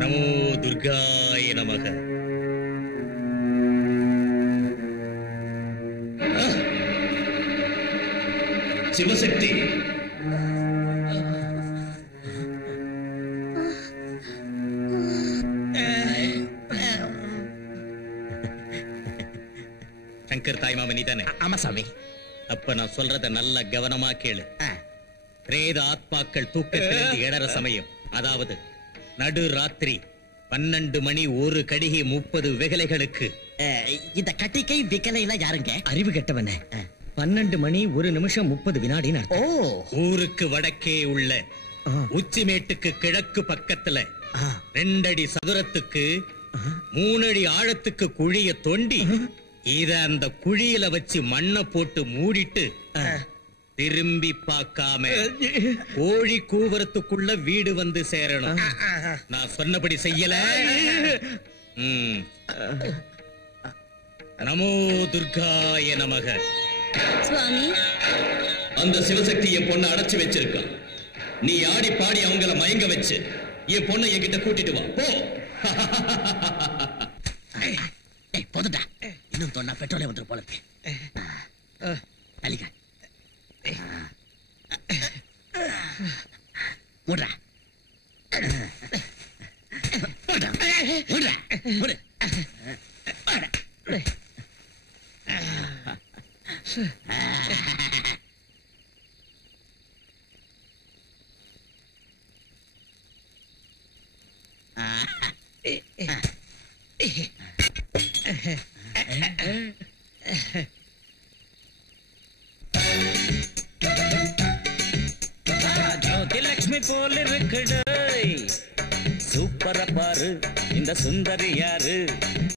நமோ துர்காய நமக. சிவசக்தி, சங்கர் தாய் மாமன் நீதானே? ஆமா சாமி. அப்ப நான் சொல்றத நல்ல கவனமா கேளு. பிரேத ஆத்மாக்கள் தூக்கத்திலிருந்து எழற சமயம், அதாவது நடு ராத்திரி 12 மணி 1 கடிகை 30 விகலைகளுக்கு. இந்த கட்டிக்கை விகலைனா யாருங்க? அறிவு கெட்டவன. 12 மணி 1 நிமிஷம் 30 வினாடி. ஓ, ஊருக்கு வடக்கே உள்ள உச்சிமேட்டுக்கு கிழக்கு பக்கத்துல 2 அடி சதுரத்துக்கு 3 அடி ஆழத்துக்கு குழிய தோண்டி இத அந்த குழியில வச்சு மண்ணை போட்டு மூடிட்டு திரும்பி பார்க்காம கோழி கூவரத்துக்குள்ள வீடு வந்து சேரணும். நான் சொன்னபடி செய்யல. நமோ துர்காய நமக. சுவாமி, அந்த சிவசக்தி என் பொண்ணை அடைச்சு வச்சிருக்கான். நீ ஆடி பாடி அவங்கள மயங்க வச்சு என் பொண்ணை என்கிட்ட கூட்டிட்டு வா. போ. போதுடா, இன்னும் சொன்னா பெட்ரோலே வந்துரும் போல இருக்கு. தலிக மூடுறா, மூடுறா, மூடு. ஜோதிலட்சுமி போல இருக்குடை, சூப்பர பாரு இந்த சுந்தரி யாரு.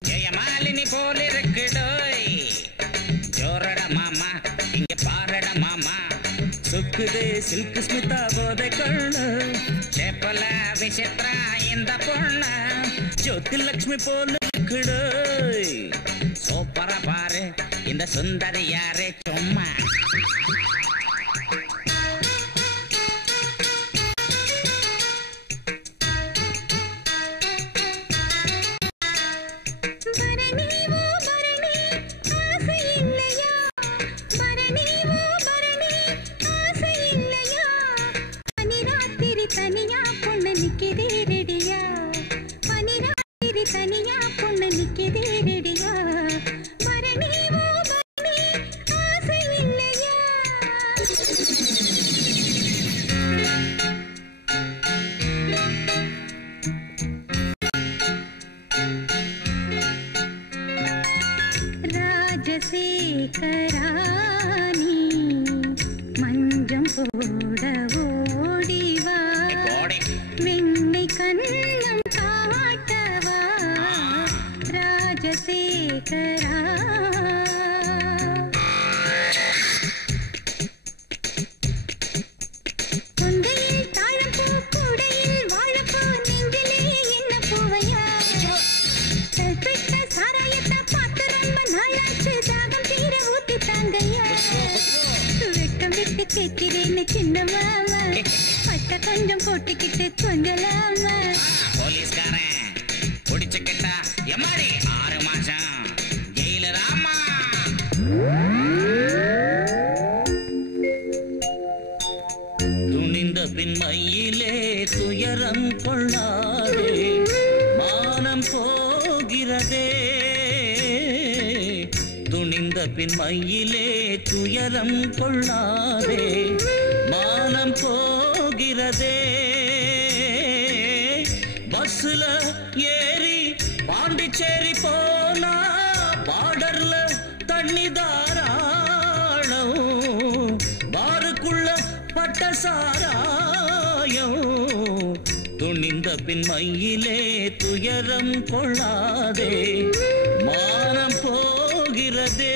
ஜெயமாலினி போல இருக்குடோய், ஜோரட மாமா இங்க பாரட மாமா. சுக்குது சில்க் ஸ்மிதா போதை கொள்ளு, சேப்பல விசித்ரா இந்த பொண்ணு. ஜோதிலட்சுமி போல இருக்குடோய், சூப்பர பாரு இந்த சுந்தரி யாரு. சும்மா மையிலே துயரம் கொள்ளாதே, மானம் போகிறதே. பஸ்ல ஏறி பாண்டிச்சேரி போனா பார்டர்ல தண்ணி தாராளம், பாருக்குள்ள பட்ட சாராயம். துணிந்த பின் மையிலே துயரம் கொள்ளாதே, மானம் போகிறதே.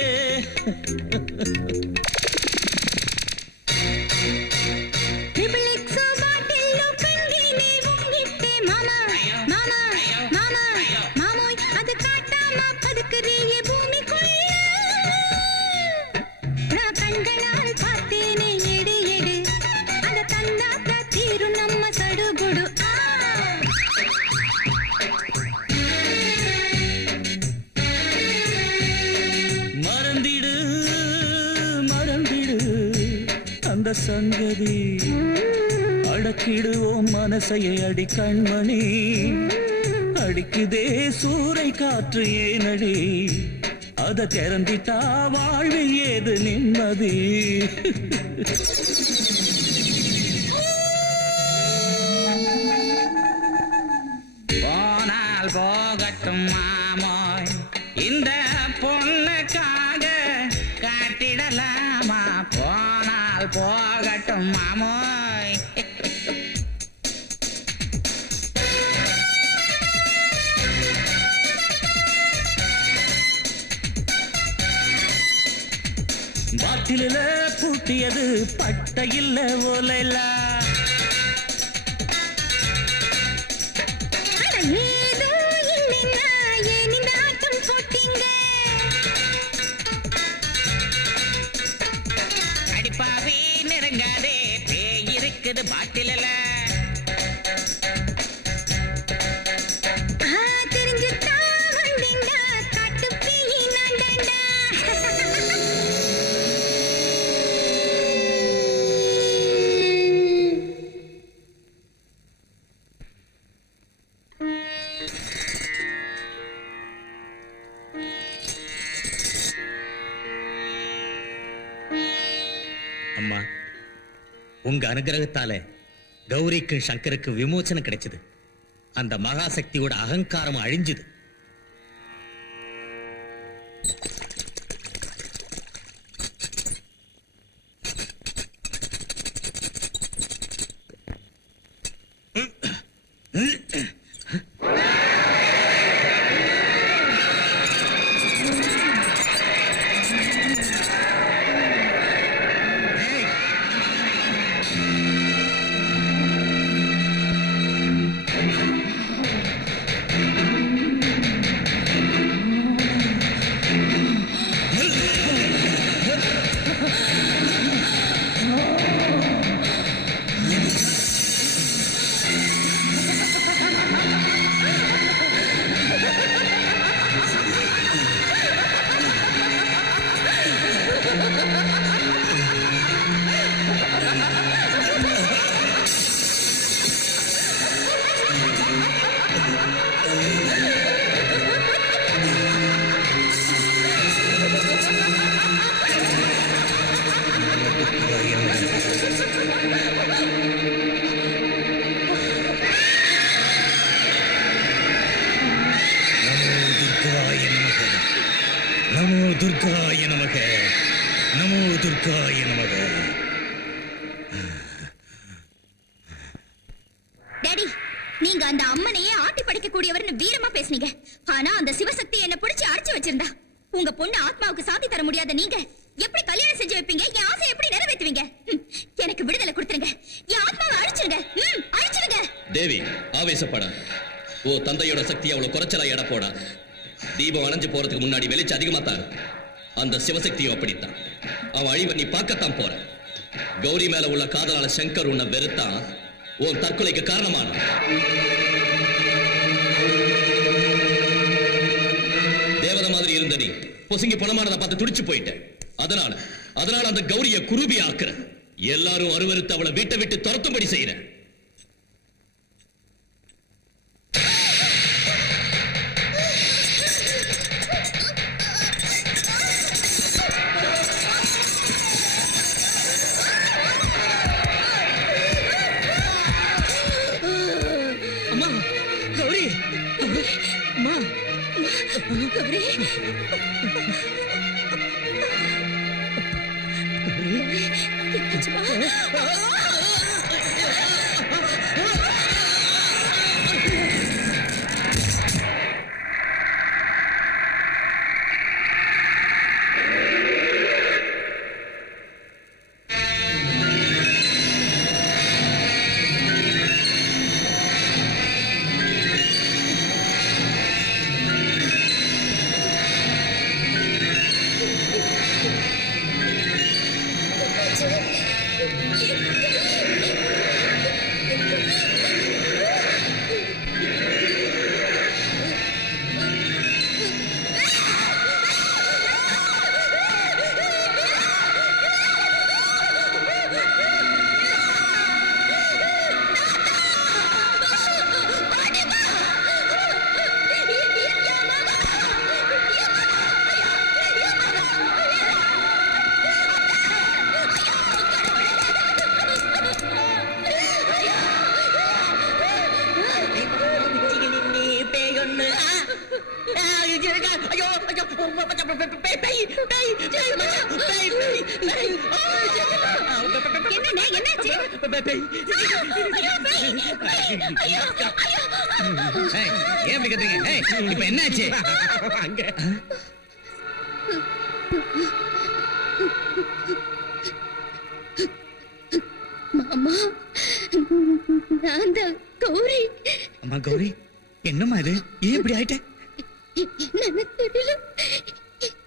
அந்த சங்கதி அடக்கிடுவோம் மனசையை அடி கண்மணி அடிக்குதே சூறை காற்று ஏனடி அத திறந்திட்டா வாழ்வில் ஏது நிம்மதி போனால் போகட்டும் மாமோய் இந்த பொண்ணுக்காக காட்டிடலாமா போனால் போகட்டும் மாமோய் பாட்டில பூட்டியது பட்டையில்ல ஓலைல அடிப்பாவி நெருங்காதே பேய் இருக்குது பாட்டில அம்மா, உங்க அனுகிரகத்தால கௌரிக்கு சங்கருக்கு விமோசனம் கிடைச்சது. அந்த மகாசக்தியோட அகங்காரம் அழிஞ்சுது. நமோ துர்காய நமக, நமோ துர்காய நமக. டாடி, நீங்க அந்த அம்மனையே ஆட்டி படைக்கக்கூடியவர்னு வீரமா பேசுனீங்க. ஆனா அந்த சிவசக்தி என்ன பிடிச்சு அடைச்சு வச்சிருந்தா. உங்க பொண்ணு ஆத்மாவுக்கு சாந்தி தர முடியாத நீங்க எப்படி கல்யாணம் செஞ்சு வைப்பீங்க? என் ஆசை எப்படி நிறைவேற்றுவீங்க? எனக்கு விடுதலை கொடுத்துருங்க. என் ஆத்மாவை அழிச்சிருங்க, அழிச்சிருங்க. தேவி, ஆவேசப்பட. ஓ தந்தையோட சக்தி அவ்வளவு குறைச்சலா எடை போடா. தீபம் அணைஞ்சு போறதுக்கு முன்னாடி வெளிச்சம் அதிகமா தான். அந்த சிவசக்தியும் அப்படித்தான். அவன் அழிவை நீ பார்க்கத்தான் போற. கௌரி மேல உள்ள காதலால சங்கர் உன்னை வெறுத்தான். உன் தற்கொலைக்கு காரணமான தேவதை மாதிரி இருந்த நீ பொசுங்கி பணமானதை பார்த்து துடிச்சு போயிட்ட. அதனால அந்த கௌரிய குருபி ஆக்குற. எல்லாரும் அருவருத்து அவளை வீட்டை விட்டு துரத்தும்படி செய்யற. அம்மா, கௌரி, அம்மா, கௌரி, என்னண்ணே என்னாச்சு? ஏன் இப்படி கத்துறீங்க? இப்ப என்னாச்சு? மாமா, நான் தான் கௌரி. அம்மா கௌரி, என்னம்மா இது? ஏன் இப்படி ஆயிட்ட? என்னன்னு தெரியல.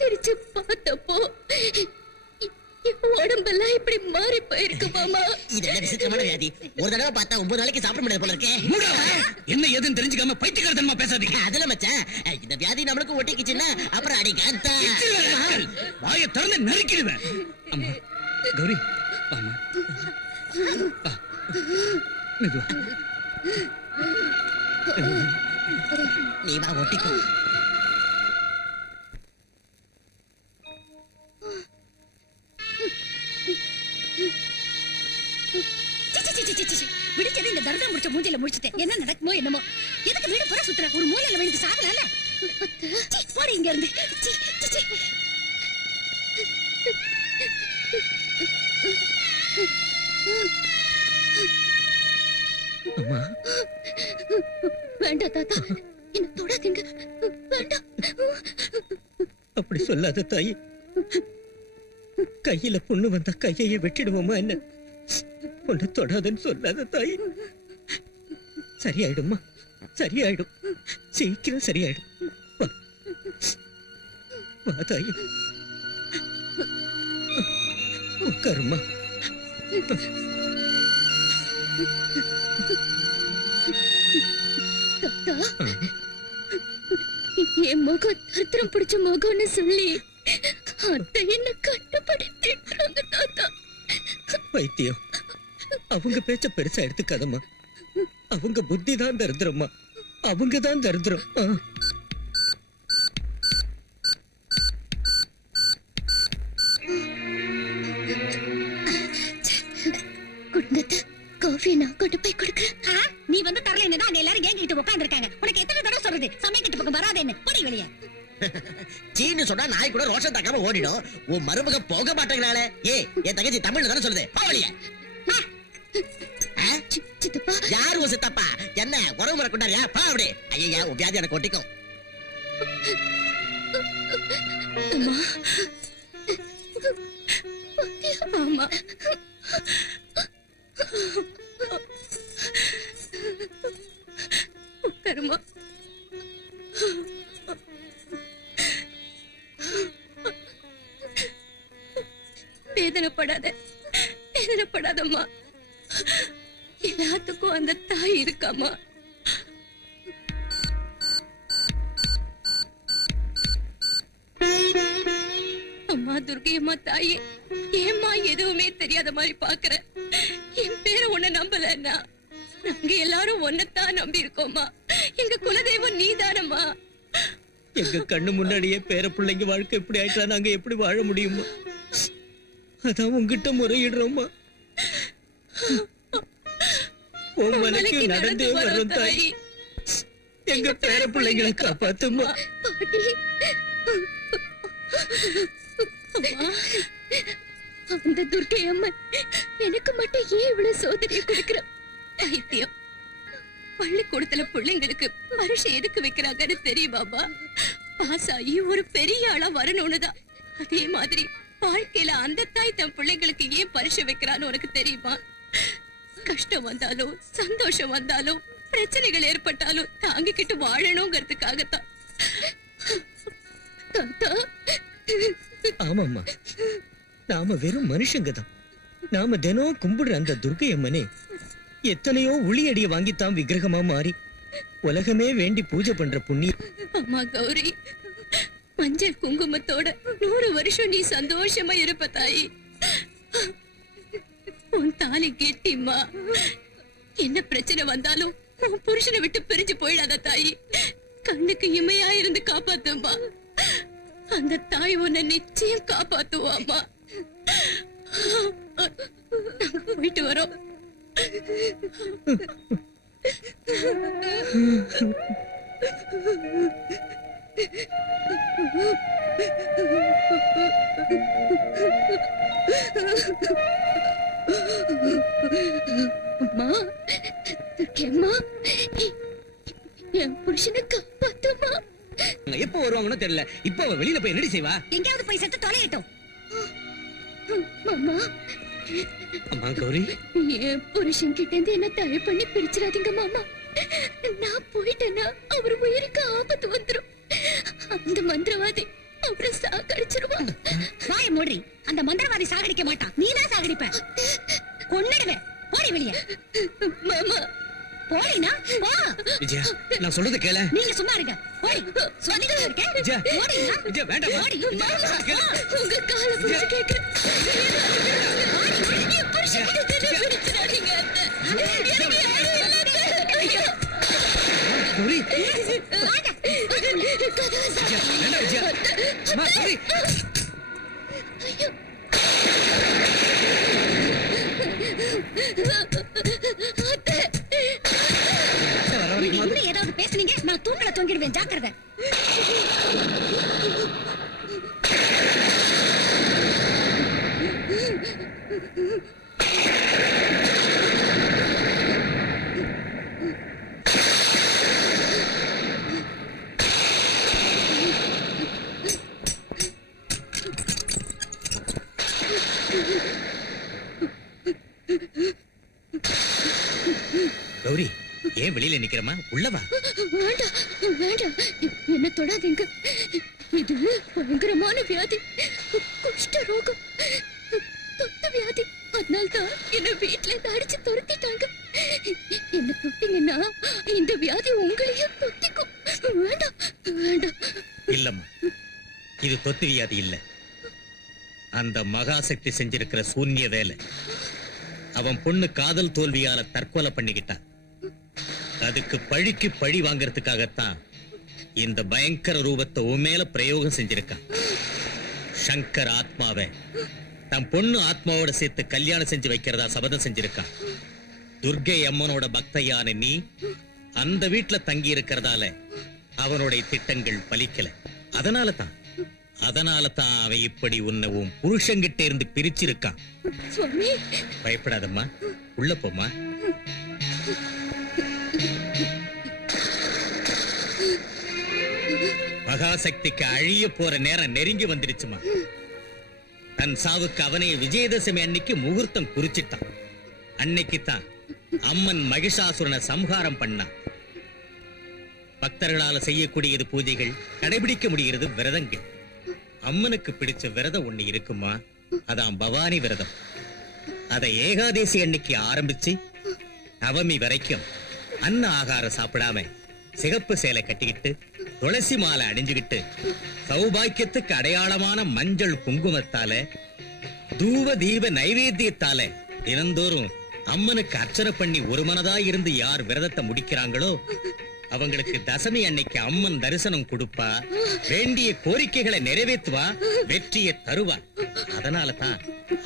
திருச்சி பார்த்தப்போ உடம்பெல்லாம் இப்படி மாறி போயிருக்கு மாமா. இது என்ன விசித்திரமான வியாதி? ஒரு தடவை பார்த்தா 9 நாளைக்கு சாப்பிட முடியாது போல இருக்கே. என்ன ஏதுன்னு தெரிஞ்சுக்காம பைத்தியக்காரத்தனமா பேசாதீங்க. அதுல மச்சான், இந்த வியாதி நம்மளுக்கு ஒட்டிக்கிச்சுன்னா அப்புறம் அடிக்காத்தா வாயை திறந்து நறுக்கிடுவேன். அம்மா கௌரி, வாம்மா. வா. மெதுவா. நீ வா ஒட்டிக்கோ. விடிச்சது இந்த தரித்திரம் முடிச்ச மூஞ்சில முடிச்சிட்டேன். என்ன நடக்குமோ என்னமோ. எதுக்கு வீடு பூரா சுத்துற? ஒரு மூலையில விழுந்து சாகலாம்ல. போடி இங்க இருந்து. அம்மா வேண்டாம் தாத்தா, என்ன தொடாதீங்க. வேண்டாம். அப்படி சொல்லாத தாய். கையில பொண்ணு வந்தா கையையே வெட்டிடுவோமா என்ன? பொண்ணு தொடாதுன்னு சொல்லாத தாய். சரியாயிடுமா, சரியாயிடும், சீக்கிரம் சரியாயிடும். வா வா தாய், உட்காருமா. தாத்தா, என் முகம் தரித்திரம் பிடிச்ச முகம்னு சொல்லி அத்தை என்ன கட்டுப்படுத்திட்டாங்க தாத்தா. வைத்தியம், அவங்க பேச்ச பெருசா எடுத்துக்காதம்மா. அவங்க புத்தி தான் தரித்திரம்மா, அவங்க தான் தரித்திரம். குடும்பத்தை காஃபி நான் கொண்டு போய் கொடுக்குறேன். நீ வந்து தரல என்னதான் அங்க எல்லாரும் கேங்கிட்டு உட்கார்ந்து இருக்காங்க. உனக்கு எத்தனை தடவை சொல்றது சமைக்கிட்டு பக்கம் வராதேன்னு? போடி வெளியே. சீனு சொன்னா நாய் கூட ரோஷம் தாக்காம ஓடிடும். உன் மருமக போக மாட்டேங்கிறாளே. என் தங்கச்சி தமிழ்ல தானே சொல்லுது. போவலிய சித்தப்பா. யாரு உன் சித்தப்பா? என்ன உறவு முறை கொண்டாரியா? பா அப்படி. ஐயா, உன் வியாதி எனக்கு ஒட்டிக்கும். ஆமா, உட்காருமா. வேதனைப்படாத, வேதனைப்படாதம்மா. எல்லாத்துக்கும் அந்த தாய் இருக்காமா. அம்மா துர்கையம்மா தாயே, ஏம்மா எதுவுமே தெரியாத மாதிரி பாக்குற? என் பேரை உன்னை நம்பலன்னா நாங்க எல்லாரும் ஒன்னத்தான் நம்பி இருக்கோமா. எங்க குலதெய்வம் நீதானம்மா. எங்க கண்ணு முன்னாடியே பேர பிள்ளைங்க வாழ்க்கை எப்படி ஆயிட்டா நாங்க எப்படி வாழ முடியுமா? அதான் உங்ககிட்ட முறையிடுறோமா. மலைக்கு நடந்தே வரும் தாய், எங்க பேர பிள்ளைங்களை காப்பாத்துமா. அந்த துர்க்கை அம்மன் எனக்கு மட்டும் ஏன் இவ்வளவு சோதனையை கொடுக்கிற? வைத்தியம், பள்ளிக்கூடத்துல பிள்ளைங்களுக்கு பரிசு எதுக்கு வைக்கிறாங்கன்னு தெரியுமாமா? பாஸ் ஆகி ஒரு பெரிய ஆளா வரணும்னுதான். அதே மாதிரி வாழ்க்கையில அந்த தாய் தன் பிள்ளைங்களுக்கு ஏன் பரிசு வைக்கிறான்னு உனக்கு தெரியுமா? கஷ்டம் வந்தாலும் சந்தோஷம் வந்தாலும் பிரச்சனைகள் ஏற்பட்டாலும் தாங்கிக்கிட்டு வாழணுங்கிறதுக்காகத்தான். ஆமாம்மா, நாம வெறும் மனுஷங்க தான். நாம தினம் கும்பிடுற அந்த துர்க்கை அம்மனே எத்தனையோ உளியடிய வாங்கித்தான் விக்கிரகமா மாறி உலகமே வேண்டி பூஜை பண்ற புண்ணியம். அம்மா கௌரி, மஞ்சள் குங்குமத்தோட 100 வருஷம் நீ சந்தோஷமா இருப்ப தாயி. உன் தாலி கெட்டிம்மா. என்ன பிரச்சனை வந்தாலும் உன் புருஷனை விட்டு பிரிஞ்சு போயிடாத தாயி. கண்ணுக்கு இமையா இருந்து காப்பாத்துமா. அந்த தாய் உன்னை நிச்சயம் காப்பாத்துவாமா. போயிட்டு வரோம். அம்மா, துர்க்கையம்மா, என் புருஷனை காப்பாத்துமா. எப்ப வருவாங்கன்னு தெரியல. இப்ப அவ வெளியில போய் என்னடி செய்வா? எங்கேயாவது போய் செத்து தொலையட்டும். மாமா, அம்மா கௌரி, என் புருஷன் கிட்ட இருந்து என்ன தடை பண்ணி பிரிச்சிடாதீங்க மாமா. நான் போயிட்டேன்னா அவர் உயிருக்கு ஆபத்து வந்துரும். அந்த மந்திரவாதி அவரை சாகடிச்சிருவான். வாய மூடி. அந்த மந்திரவாதி சாகடிக்க மாட்டான், நீதான் சாகடிப்ப. கொன்னுடுவேன். போடி வெளியே. மாமா போடினா போ. விஜயா, நான் சொல்றத கேள. நீங்க சும்மா இருங்க. போடி. சொல்லிட்டு இருக்கேன். விஜயா, போடினா. விஜயா வேண்டாம். போடி. உங்க காலை பிடிச்சு கேக்குறேன். என் புருஷன் கிட்ட இருந்து பிரிச்சிடாதீங்க. எனக்கு யாரும் இல்லைங்க. ஐயோ கௌரி, வாடா. விஜயா வேண்டாம். விஜயா, அம்மா கௌரி. ஐயோ நீங்க இன்னும் ஏதாவது பேசுனீங்க, நான் தூண்ல தொங்கிடுவேன். ஜாக்கிரதை. கௌரி, ஏன் வெளியில நிக்கிறமா? உள்ளவா. வேண்டாம் வேண்டாம், என்ன தொடாதீங்க. இது பயங்கரமான வியாதி, குஷ்ட ரோகம், தொத்த வியாதி. அதனால்தான் என்ன வீட்டுல இருந்து அடிச்சு துரத்திட்டாங்க. என்ன தொட்டீங்கன்னா இந்த வியாதி உங்களையும் தொத்திக்கும். வேண்டாம் வேண்டாம். இல்லம்மா, இது தொத்து வியாதி இல்ல. அந்த மகாசக்தி செஞ்சிருக்கிற சூன்ய வேலை. அவன் பொண்ணு காதல் தோல்வியால தற்கொலை பண்ணிக்கிட்டான். அதுக்கு பழிக்கு பழி வாங்கறதுக்காகத்தான் இந்த பயங்கர ரூபத்தை உன் மேல பிரயோகம் செஞ்சிருக்கான். சங்கர் ஆத்மாவை தன் பொண்ணு ஆத்மாவோட சேர்த்து கல்யாணம் செஞ்சு வைக்கிறதா சபதம் செஞ்சிருக்கான். துர்க்கை அம்மனோட பக்தையான நீ அந்த வீட்டுல தங்கி இருக்கிறதால அவனுடைய திட்டங்கள் பலிக்கல. அதனால தான் அவன் இப்படி உன்னை உன் புருஷங்கிட்ட இருந்து பிரிச்சிருக்கான். சுவாமி, பயப்படாதம்மா, உள்ள போமா. மகாசக்திக்கு அழிய போற நேரம் நெருங்கி வந்துருச்சுமா. தன் சாவுக்கு அவனே விஜயதசமி அன்னைக்கு முகூர்த்தம் குறிச்சிட்டான். அன்னைக்குத்தான் அம்மன் மகிஷாசுரனை சம்ஹாரம் பண்ணான். பக்தர்களால செய்யக்கூடியது பூஜைகள், கடைபிடிக்க முடிகிறது விரதங்கள். அம்மனுக்கு பிடிச்ச விரதம் ஒண்ணு இருக்குமா, அதான் பவானி விரதம். அதை ஏகாதேசி அன்னைக்கு ஆரம்பிச்சு நவமி வரைக்கும் அன்ன ஆகாரம் சாப்பிடாம சிகப்பு சேலை கட்டிக்கிட்டு துளசி மாலை அணிஞ்சுகிட்டு சௌபாக்கியத்துக்கு அடையாளமான மஞ்சள் குங்குமத்தால தூவ தீப நைவேத்தியத்தால தினந்தோறும் அம்மனுக்கு அர்ச்சனை பண்ணி ஒரு மனதாய் இருந்து யார் விரதத்தை முடிக்கிறாங்களோ அவங்களுக்கு தசமி அன்னைக்கு அம்மன் தரிசனம் கொடுப்பா, வேண்டிய கோரிக்கைகளை நிறைவேற்றுவா, வெற்றியை தருவா. அதனால தான்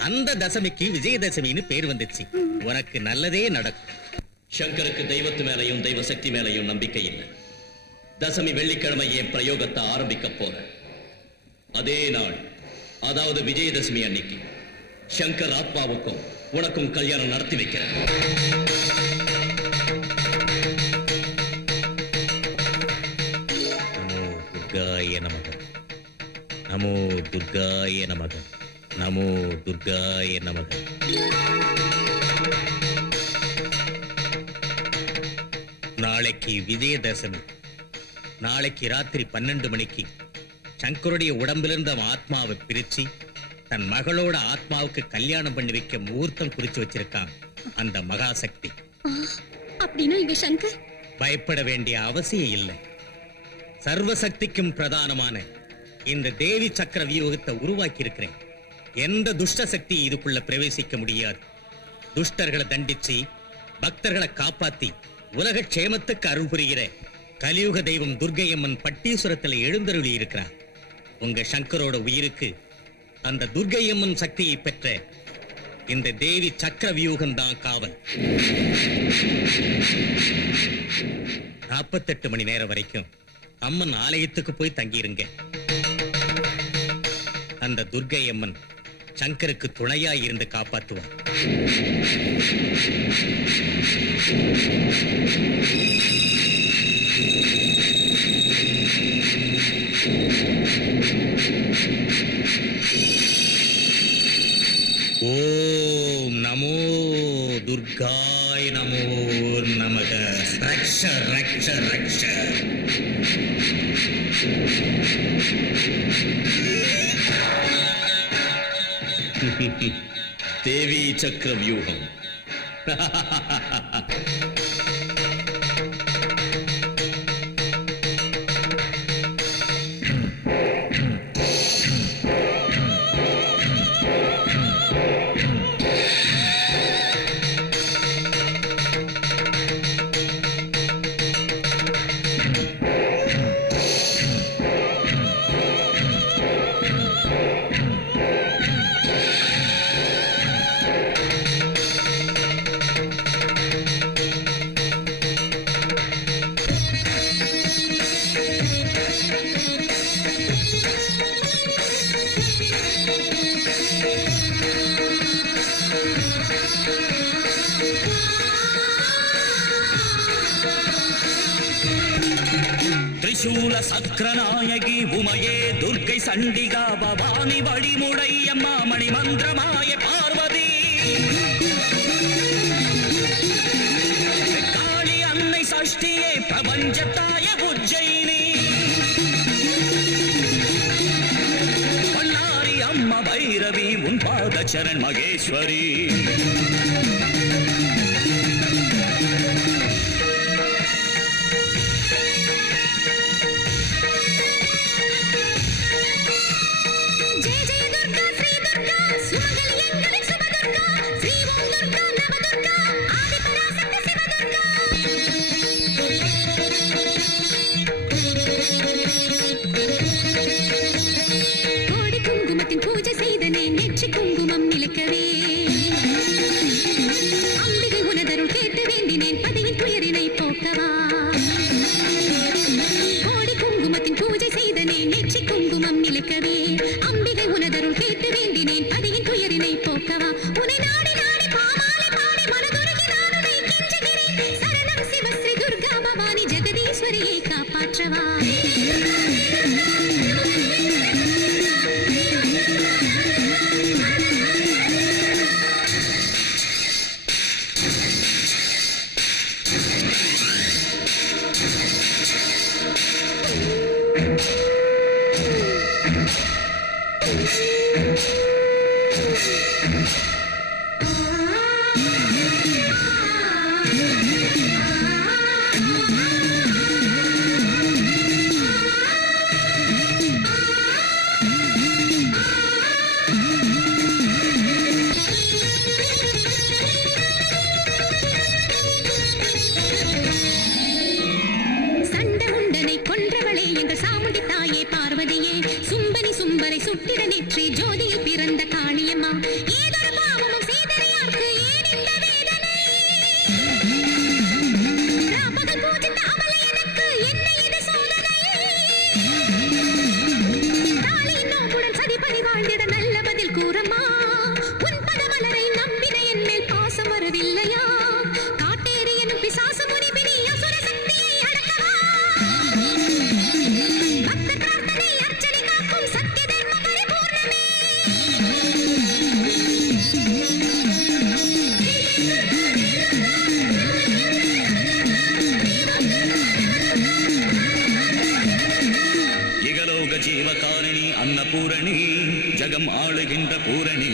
அந்த தசமிக்கு விஜயதசமின்னு பேர் வந்துச்சு. உனக்கு நல்லதே நடக்கும். சங்கருக்கு தெய்வத்து மேலையும் தெய்வ சக்தி மேலையும் நம்பிக்கை இல்லை. தசமி வெள்ளிக்கிழமை என் பிரயோகத்தை ஆரம்பிக்க போற அதே நாள், அதாவது விஜயதசமி அன்னைக்கு சங்கர் ஆத்மாவுக்கும் உனக்கும் கல்யாணம் நடத்தி வைக்கிறேன். துர்காய நமக, நமோ துர்காய நமக, நமோ துர்காய நமக. நாளைக்கு விஜயதசமி. நாளைக்கு ராத்திரி 12 மணிக்கு சங்கருடைய உடம்பிலிருந்து அவன் ஆத்மாவை பிரிச்சு தன் மகளோட ஆத்மாவுக்கு கல்யாணம் பண்ணி வைக்க முகூர்த்தம் குறிச்சு வச்சிருக்கான் அந்த மகாசக்தி. அப்படின்னா இங்க சங்கர் பயப்பட வேண்டிய அவசியம் இல்லை. சர்வசக்திக்கும் பிரதானமான இந்த தேவி சக்கர வியூகத்தை உருவாக்கி இருக்கிறேன். எந்த துஷ்ட சக்தி இதுக்குள்ள பிரவேசிக்க முடியாது. துஷ்டர்களை தண்டிச்சு பக்தர்களை காப்பாத்தி உலக க்ஷேமத்துக்கு அருள் புரிகிற கலியுக தெய்வம் துர்க்கையம்மன் பட்டீஸ்வரத்துல எழுந்தருளி இருக்கிறார். உங்க சங்கரோட உயிருக்கு அந்த துர்க்கையம்மன் சக்தியை பெற்ற இந்த தேவி சக்கர வியூகம் தான் காவல். 48 மணி நேரம் வரைக்கும் அம்மன் ஆலயத்துக்கு போய் தங்கியிருங்க. அந்த துர்க்கை அம்மன் சங்கருக்கு துணையா இருந்து காப்பாத்துவான். ஓம் நமோ துர்காய நமோ நமக. ரக்ஷ ரக்ஷ ரக்ஷ. தேவி சக்கர வியூகம். திரிசூல சக்கரநாயகி உமையே துர்க்கை சண்டிகா பவானி வழிமுடையம்மா மணி மந்திரமாய பார்வதி காளி அன்னை சஷ்டியே பிரபஞ்சத்தாய உஜ்ஜயினி பன்னாரி அம்மா பைரவி உன் பாத சரண் மகேஸ்வரி.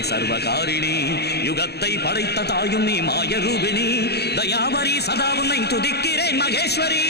சர்வகாரிணி யுகத்தை படைத்த தாயும் நீ மாயரூபிணி தயாவரி சதா உன்னை துதிக்கிறேன் மகேஸ்வரி.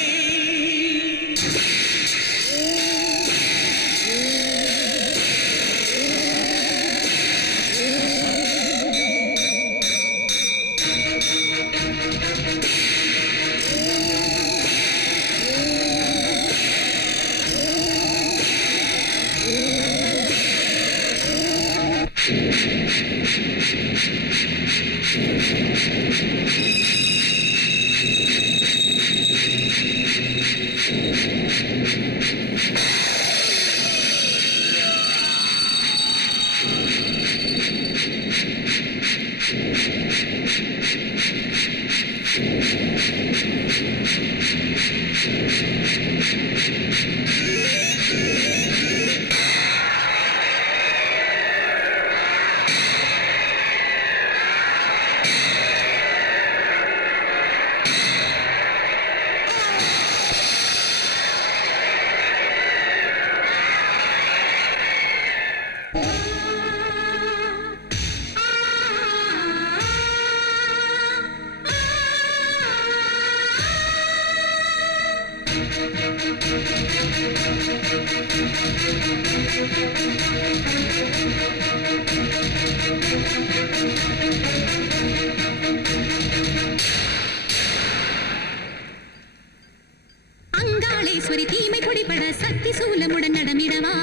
அங்காளேஸ்வரி தீமை பொடிபட சக்தி சூலமுடன் நடமிடவா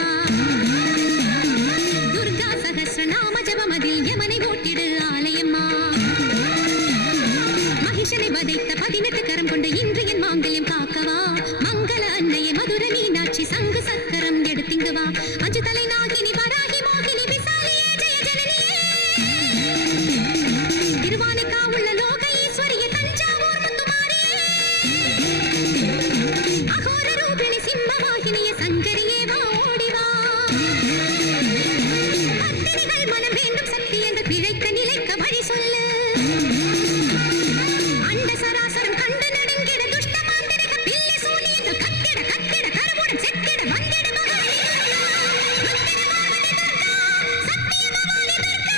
துர்கா சகஸ்ரநாம ஜபமதில் யமனை ஓட்டிடு ஆலயம்மா மகிஷனை வதைத்த 18 கரம் கொண்ட இன்று என் மாங்கல்யம் காக்கவா மங்கள அன்னையே மதுர மீனாட்சி சங்கு சக்கரம் எடுத்திங்கவா அஞ்சு தலை நாகினி வராகி மோகினி விசாலியே ஜெய ஜனனியே திருவானைக்கா உள்ள லோக ஈஸ்வரியே தஞ்சாவூர் முத்துமாரியே அகோர ரூபிணி சிம்மவாகினியே சங்கரியே வா ஓடிவா பத்தினிகள் மனம் வேண்டும் சக்தி என்று பிழைக்க நிலைக்க வழி சொல்லு அண்ட சராசரம் கண்டு நடுங்கிட துஷ்ட மாந்திரிக பில்லி சூனியங்கள் கத்திட கத்திட கருவுடன் செத்திட வந்திட மகாலி வந்திட மாவதி துர்கா சத்திய பவானி துர்கா